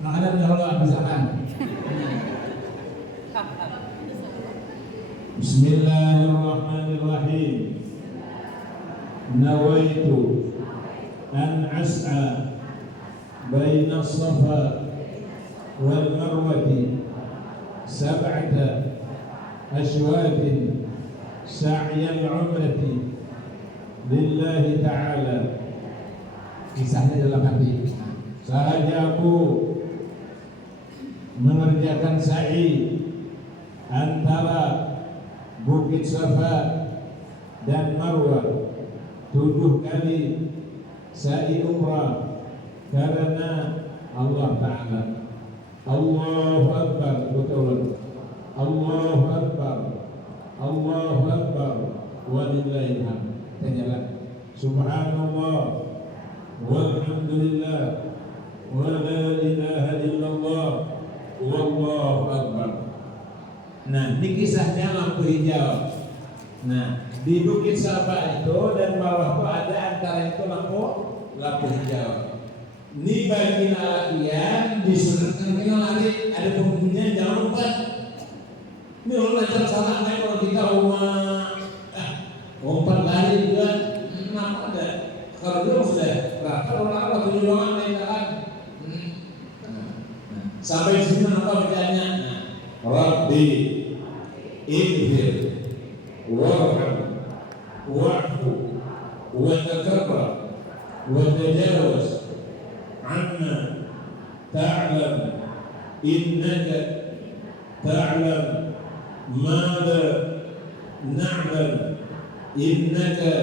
Ada dahulu misalkan. Bismillahirrahmanirrahim. Nawaitu an as'a baina Safa wal Marwati sab'ata ashwatin sa'yal umrati lillahi ta'ala. Kisahnya dalam hati. Sahaja aku mengerjakan sa'i antara Bukit Safa dan Marwah 7 kali sa'i umrah karena Allah Ta'ala. Allahu Akbar, betul. Allahu Akbar, Allahu Akbar, walillahil hamd. Tanyalah. Subhanallah, walhamdulillah, wa la ilaha illallah, wallahu akbar. Ini kisahnya lampu hijau. Di Bukit Safa itu dan bawah itu ada antara itu lampu hijau. Ini bagi latihan disunatkan kita lari, ada pembunyinya jangan lupa. Ini orang lancar salah kalau kita umpat lari juga, ada. Kalau dia sudah berapa orang 7 orang main jalan. Sampai di sini apa bacaannya? Rabbi ighfir warham wa'fu wa takabbar wa tajawaz anna ta'lam innaka ta'lam mada na'lam innaka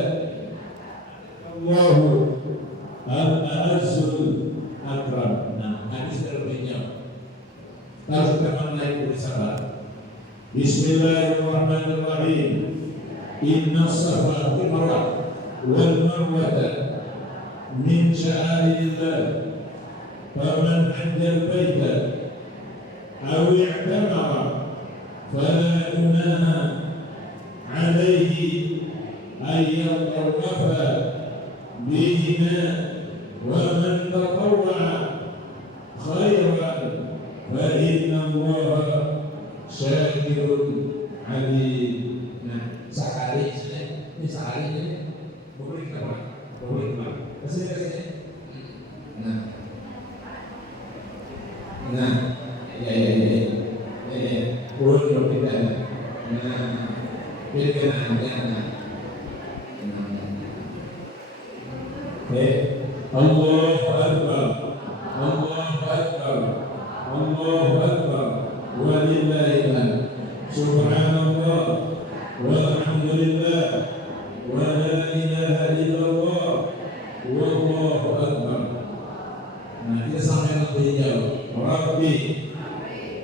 Allahu al-azzul akram. Hadis terbanyak. Lalu kita naik bersama. Bismillahirrahmanirrahim. Inna Safa wal Marwah min sya'airillah. Faman hajjal baita aw i'tamara fala junaha alaihi ay yatawafa bihima wa man tatawwa'a khairan boleh apa? Boleh keluar. Kesini. Nah, ya. Boleh berpindah. Nah, pindah. Allahu Akbar, Allahu Akbar, Allahu Akbar, walillahil hamd. Subhanallah, walhamdulillah, wa la ilaha illallah, wallahu akbar. Nah, kita sampai ke beliau, Rabbi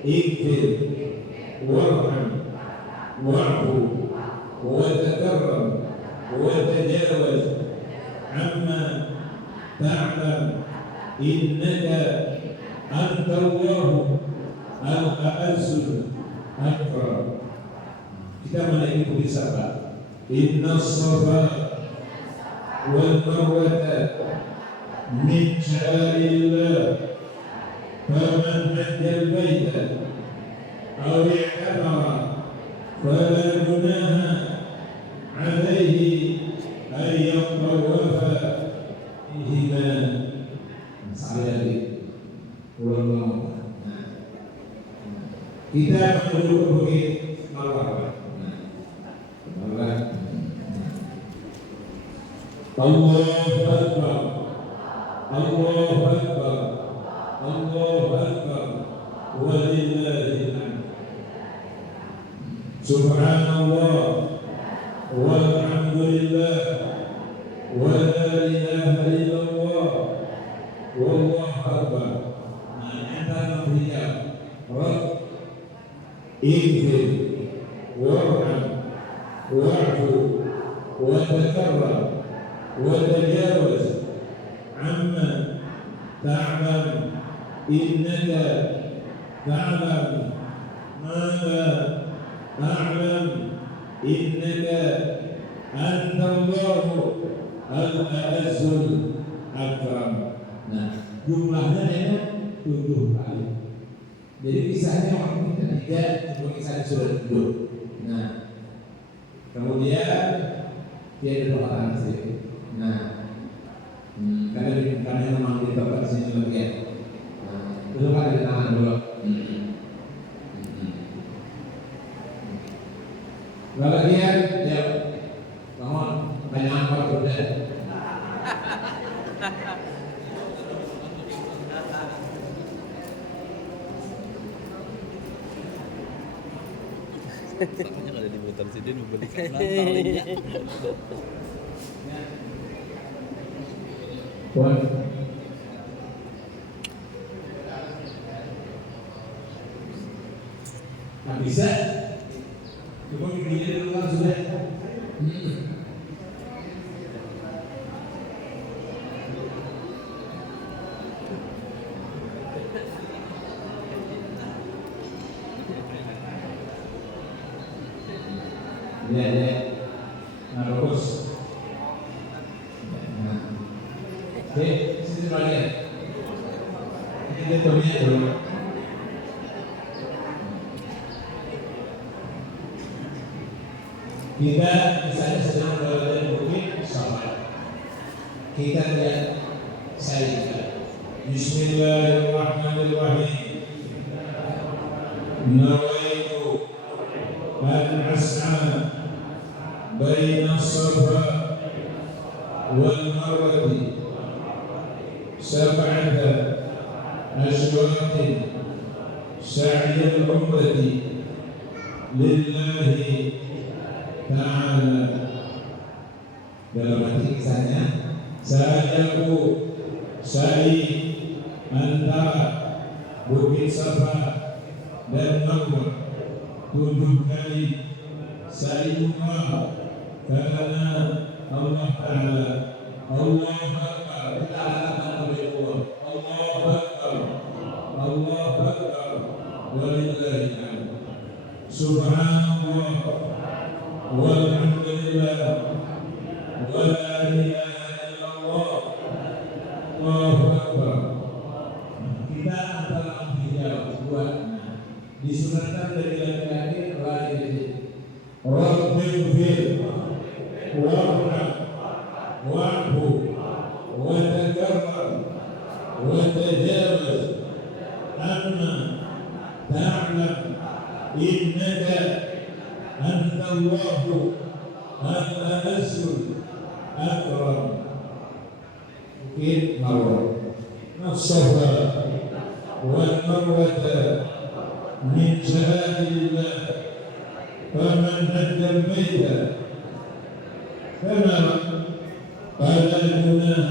ighfir warham wa'fu wa takarram wa tajawaz amma ta'lam innaka antallahu al-a'azzul akbar. Kita menaiki bukit Safa. Inna Safa wal Marwata min sya'airillah, faman hajjal baita aw i'tamara fala junaha alaihi an yatawafa bihima. Saya lagi ulang-ulang. Kita menuju ke bukit Marwah. Allahu Akbar, Allahu Akbar, Allahu Akbar, walillahil hamd. Subhanallah, walhamdulillah, wa la ilaha illallah, wallahu akbar. Nah, antara beliau, Rabb ighfir warham wa'fu wa takarram wa tajawaz amma ta'lam innaka ta'lam ma la a'lam innaka antallahu al-a'azzul akram. Nah, jumlahnya ada 7 kali. Jadi kisahnya waktu ketiga cuma kisah sudah duduk. Nah, kemudian dia ada doa sedikit. Nah, karena memang di tempat sini lagi ya. Nah, dulu kan di tangan dulu. Bagian ya, kamu banyak apa udah. Kalau ada di motor sini memberikan talinya. Tuan. Nah, bisa. Coba gini dulu kan sudah. Ya. Nah, bagus. Nah. Oke, sini bagian. Ini turunnya dulu. Kita misalnya sedang berada di bukit Safa. Kita lihat saya. Bismillahirrahmanirrahim. Nawaitu an as'a baina Safa wal Marwah sab'ata ashwatin sa'yal umrati lillahi ta'ala. Dalam arti kisahnya, saya sa'i antara bukit Safa dan Marwah 7 kali sa'i umrah karena Allah Ta'ala. Allah Akbar, kita akan berdoa. Allah Akbar, Allah Akbar, walillahil hamd. Subhanallah, walhamdulillah, wa la ilaha illallah, Allahu Akbar. Kita antara hijau buat disunatkan dari laki-laki lari dari Rabbil warham تعلم إنك أنت الله الأعز الأكرم. Mungkin الصفا والمروة من شعائر الله فمن حج البيت فلا جناح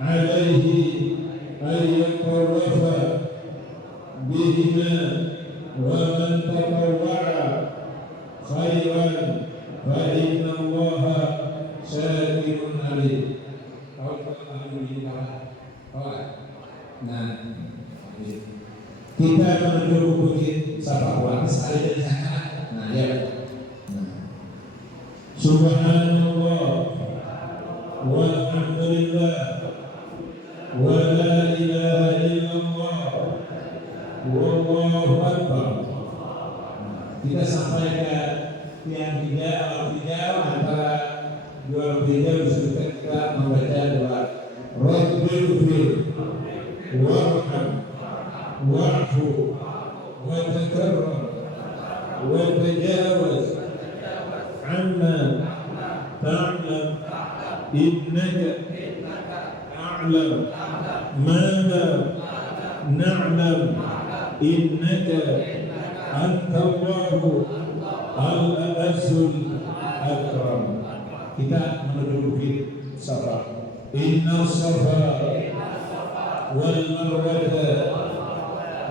عليه أن يطوف بهما ومن تطوع خيرا فإن الله شاكر عليم. Nah, kita menuju bukit Safawa sekali dari sana. Nah, ya. Subhanallah walhamdulillah wa la ilaha illallah wallahu akbar. Kita sampai ke yang tiga antara dua tiga bersepakat kita membaca doa Rabbil fir warham wa'fu wa takarram wa tajawaz amma ta'lam innaka a'lam ma la na'lam innaka anta Allahu al-azul akram. Kita menuju bukit Safa. Inna Safa wal Marwata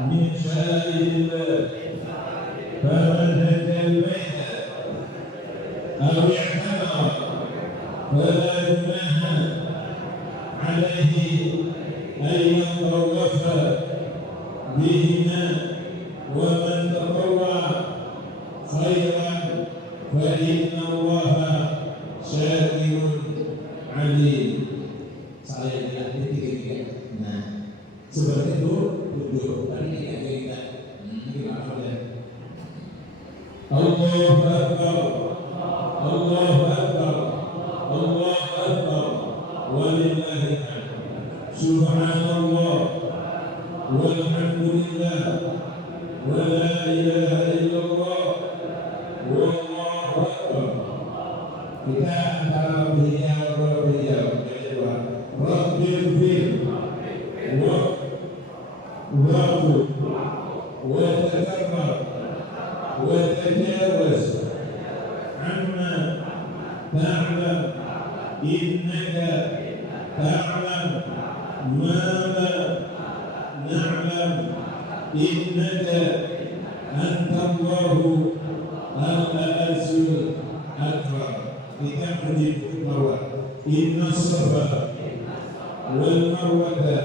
min sya'airillah faman hajja al-baita aw i'tamara fala junaha alayhi an yatawafa bihima wa man tatawwa khairan fa inna Allaha syakirun alim. Saya lihat ini tiga. Nah, sebenarnya itu tujuh. Tadi kita gimana ya? Allahu Akbar, Allahu Akbar, Allahu Akbar, walillahil hamd. Subhanallah, walhamdulillah, wa la ilaha illallah, wallahu akbar. Kita antara beliau Rabbil fir wa'fu wa takarram wa tajawaz amma ta'lam innaka ta'lam ma la na'lam innaka anta Allahu al-azul akram. Kita menyebut bahwa Inna Safa wal Marwata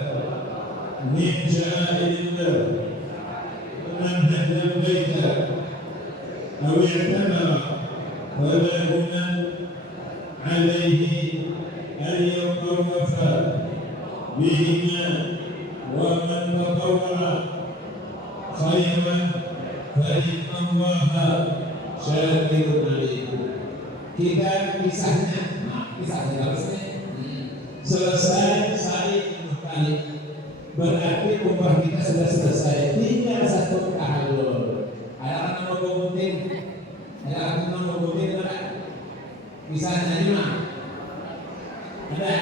min sya'airillah man hajja al-baita aw i'tamara fala junaha alayhi an yatawafa bihima wa man tatawwa khairan fa inna Allaha syakirun alim. Kita kisahnya harusnya selesai sa'i kali, berarti umrah kita sudah selesai. Tinggal satu tahallul. Ada nama gunting, ada kisahnya ini mah ada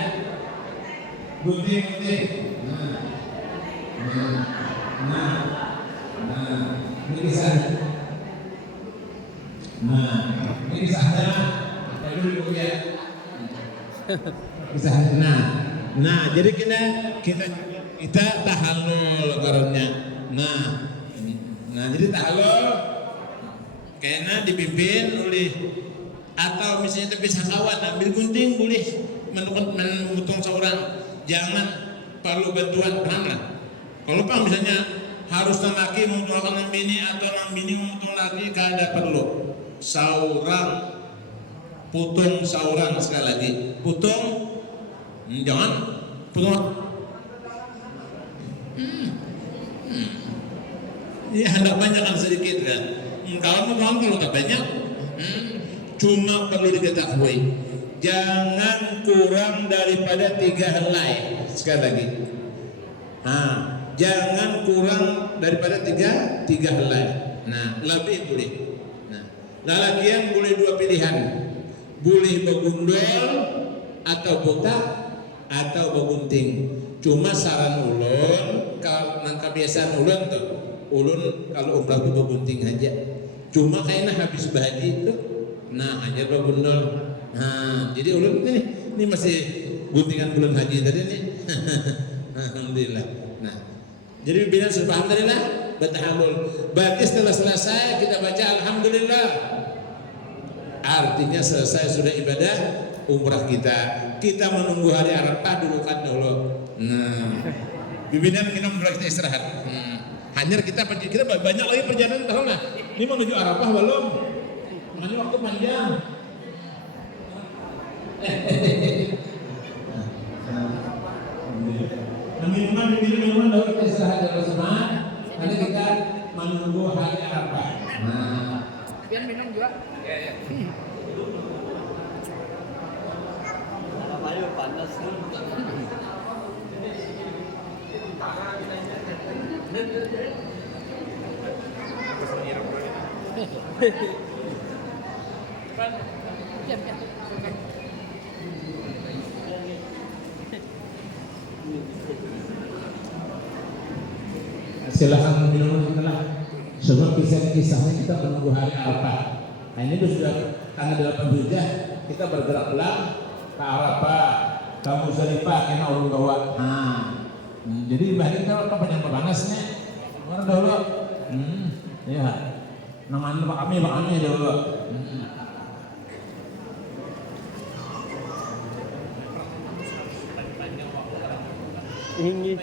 gunting. Ini kisahnya. Ini kisahnya. Nah, jadi kita tahallul karena jadi tahallul kayaknya dipimpin oleh atau misalnya terpisah kawan ambil gunting boleh memotong seorang, jangan perlu bantuan mana. Kalau pak misalnya harus laki memotong bini atau bini memotong laki kada perlu seorang putung seorang sekali lagi putung jangan putung ya hendak banyak kan sedikit kan. Kalau tak banyak cuma perlu diketahui jangan kurang daripada 3 helai sekali lagi. jangan kurang daripada tiga helai. Nah, lebih boleh. Nah, lalakian boleh dua pilihan, boleh begundul atau botak atau begunting. Cuma saran ulun, kalau kebiasaan ulun tuh, ulun kalau umrah tuh begunting aja. Cuma kayaknya habis berhaji tuh, nah aja begundul. Nah, jadi ulun ini masih guntingan bulan haji tadi nih. Alhamdulillah. Nah, jadi pimpinan sudah paham tadi lah. Bertahalul. Berarti setelah selesai kita baca alhamdulillah. Artinya selesai sudah ibadah umrah kita. Kita menunggu hari Arafah dulu kan dulu. Nah, pimpinan minum dulu kita istirahat. Hanya kita banyak lagi perjalanan tahu lah. Ini menuju Arafah belum? Makanya waktu panjang. Minuman dahulu kita istirahat dulu semua. Nanti kita menunggu hari Arafah. Nah, Biar minum juga. Ayo panas tuh. Silakan minum setelah sebab kisah-kisahnya kita menunggu hari Arafah. Nah ini sudah tanggal 8 Zulhijjah kita bergerak pulang ke Arafah, ke Musdalifah, kena ulun bawa. Nah, jadi bahkan kalau kapan panasnya, mana dulu? Ya, namanya Pak Kami dulu. Ini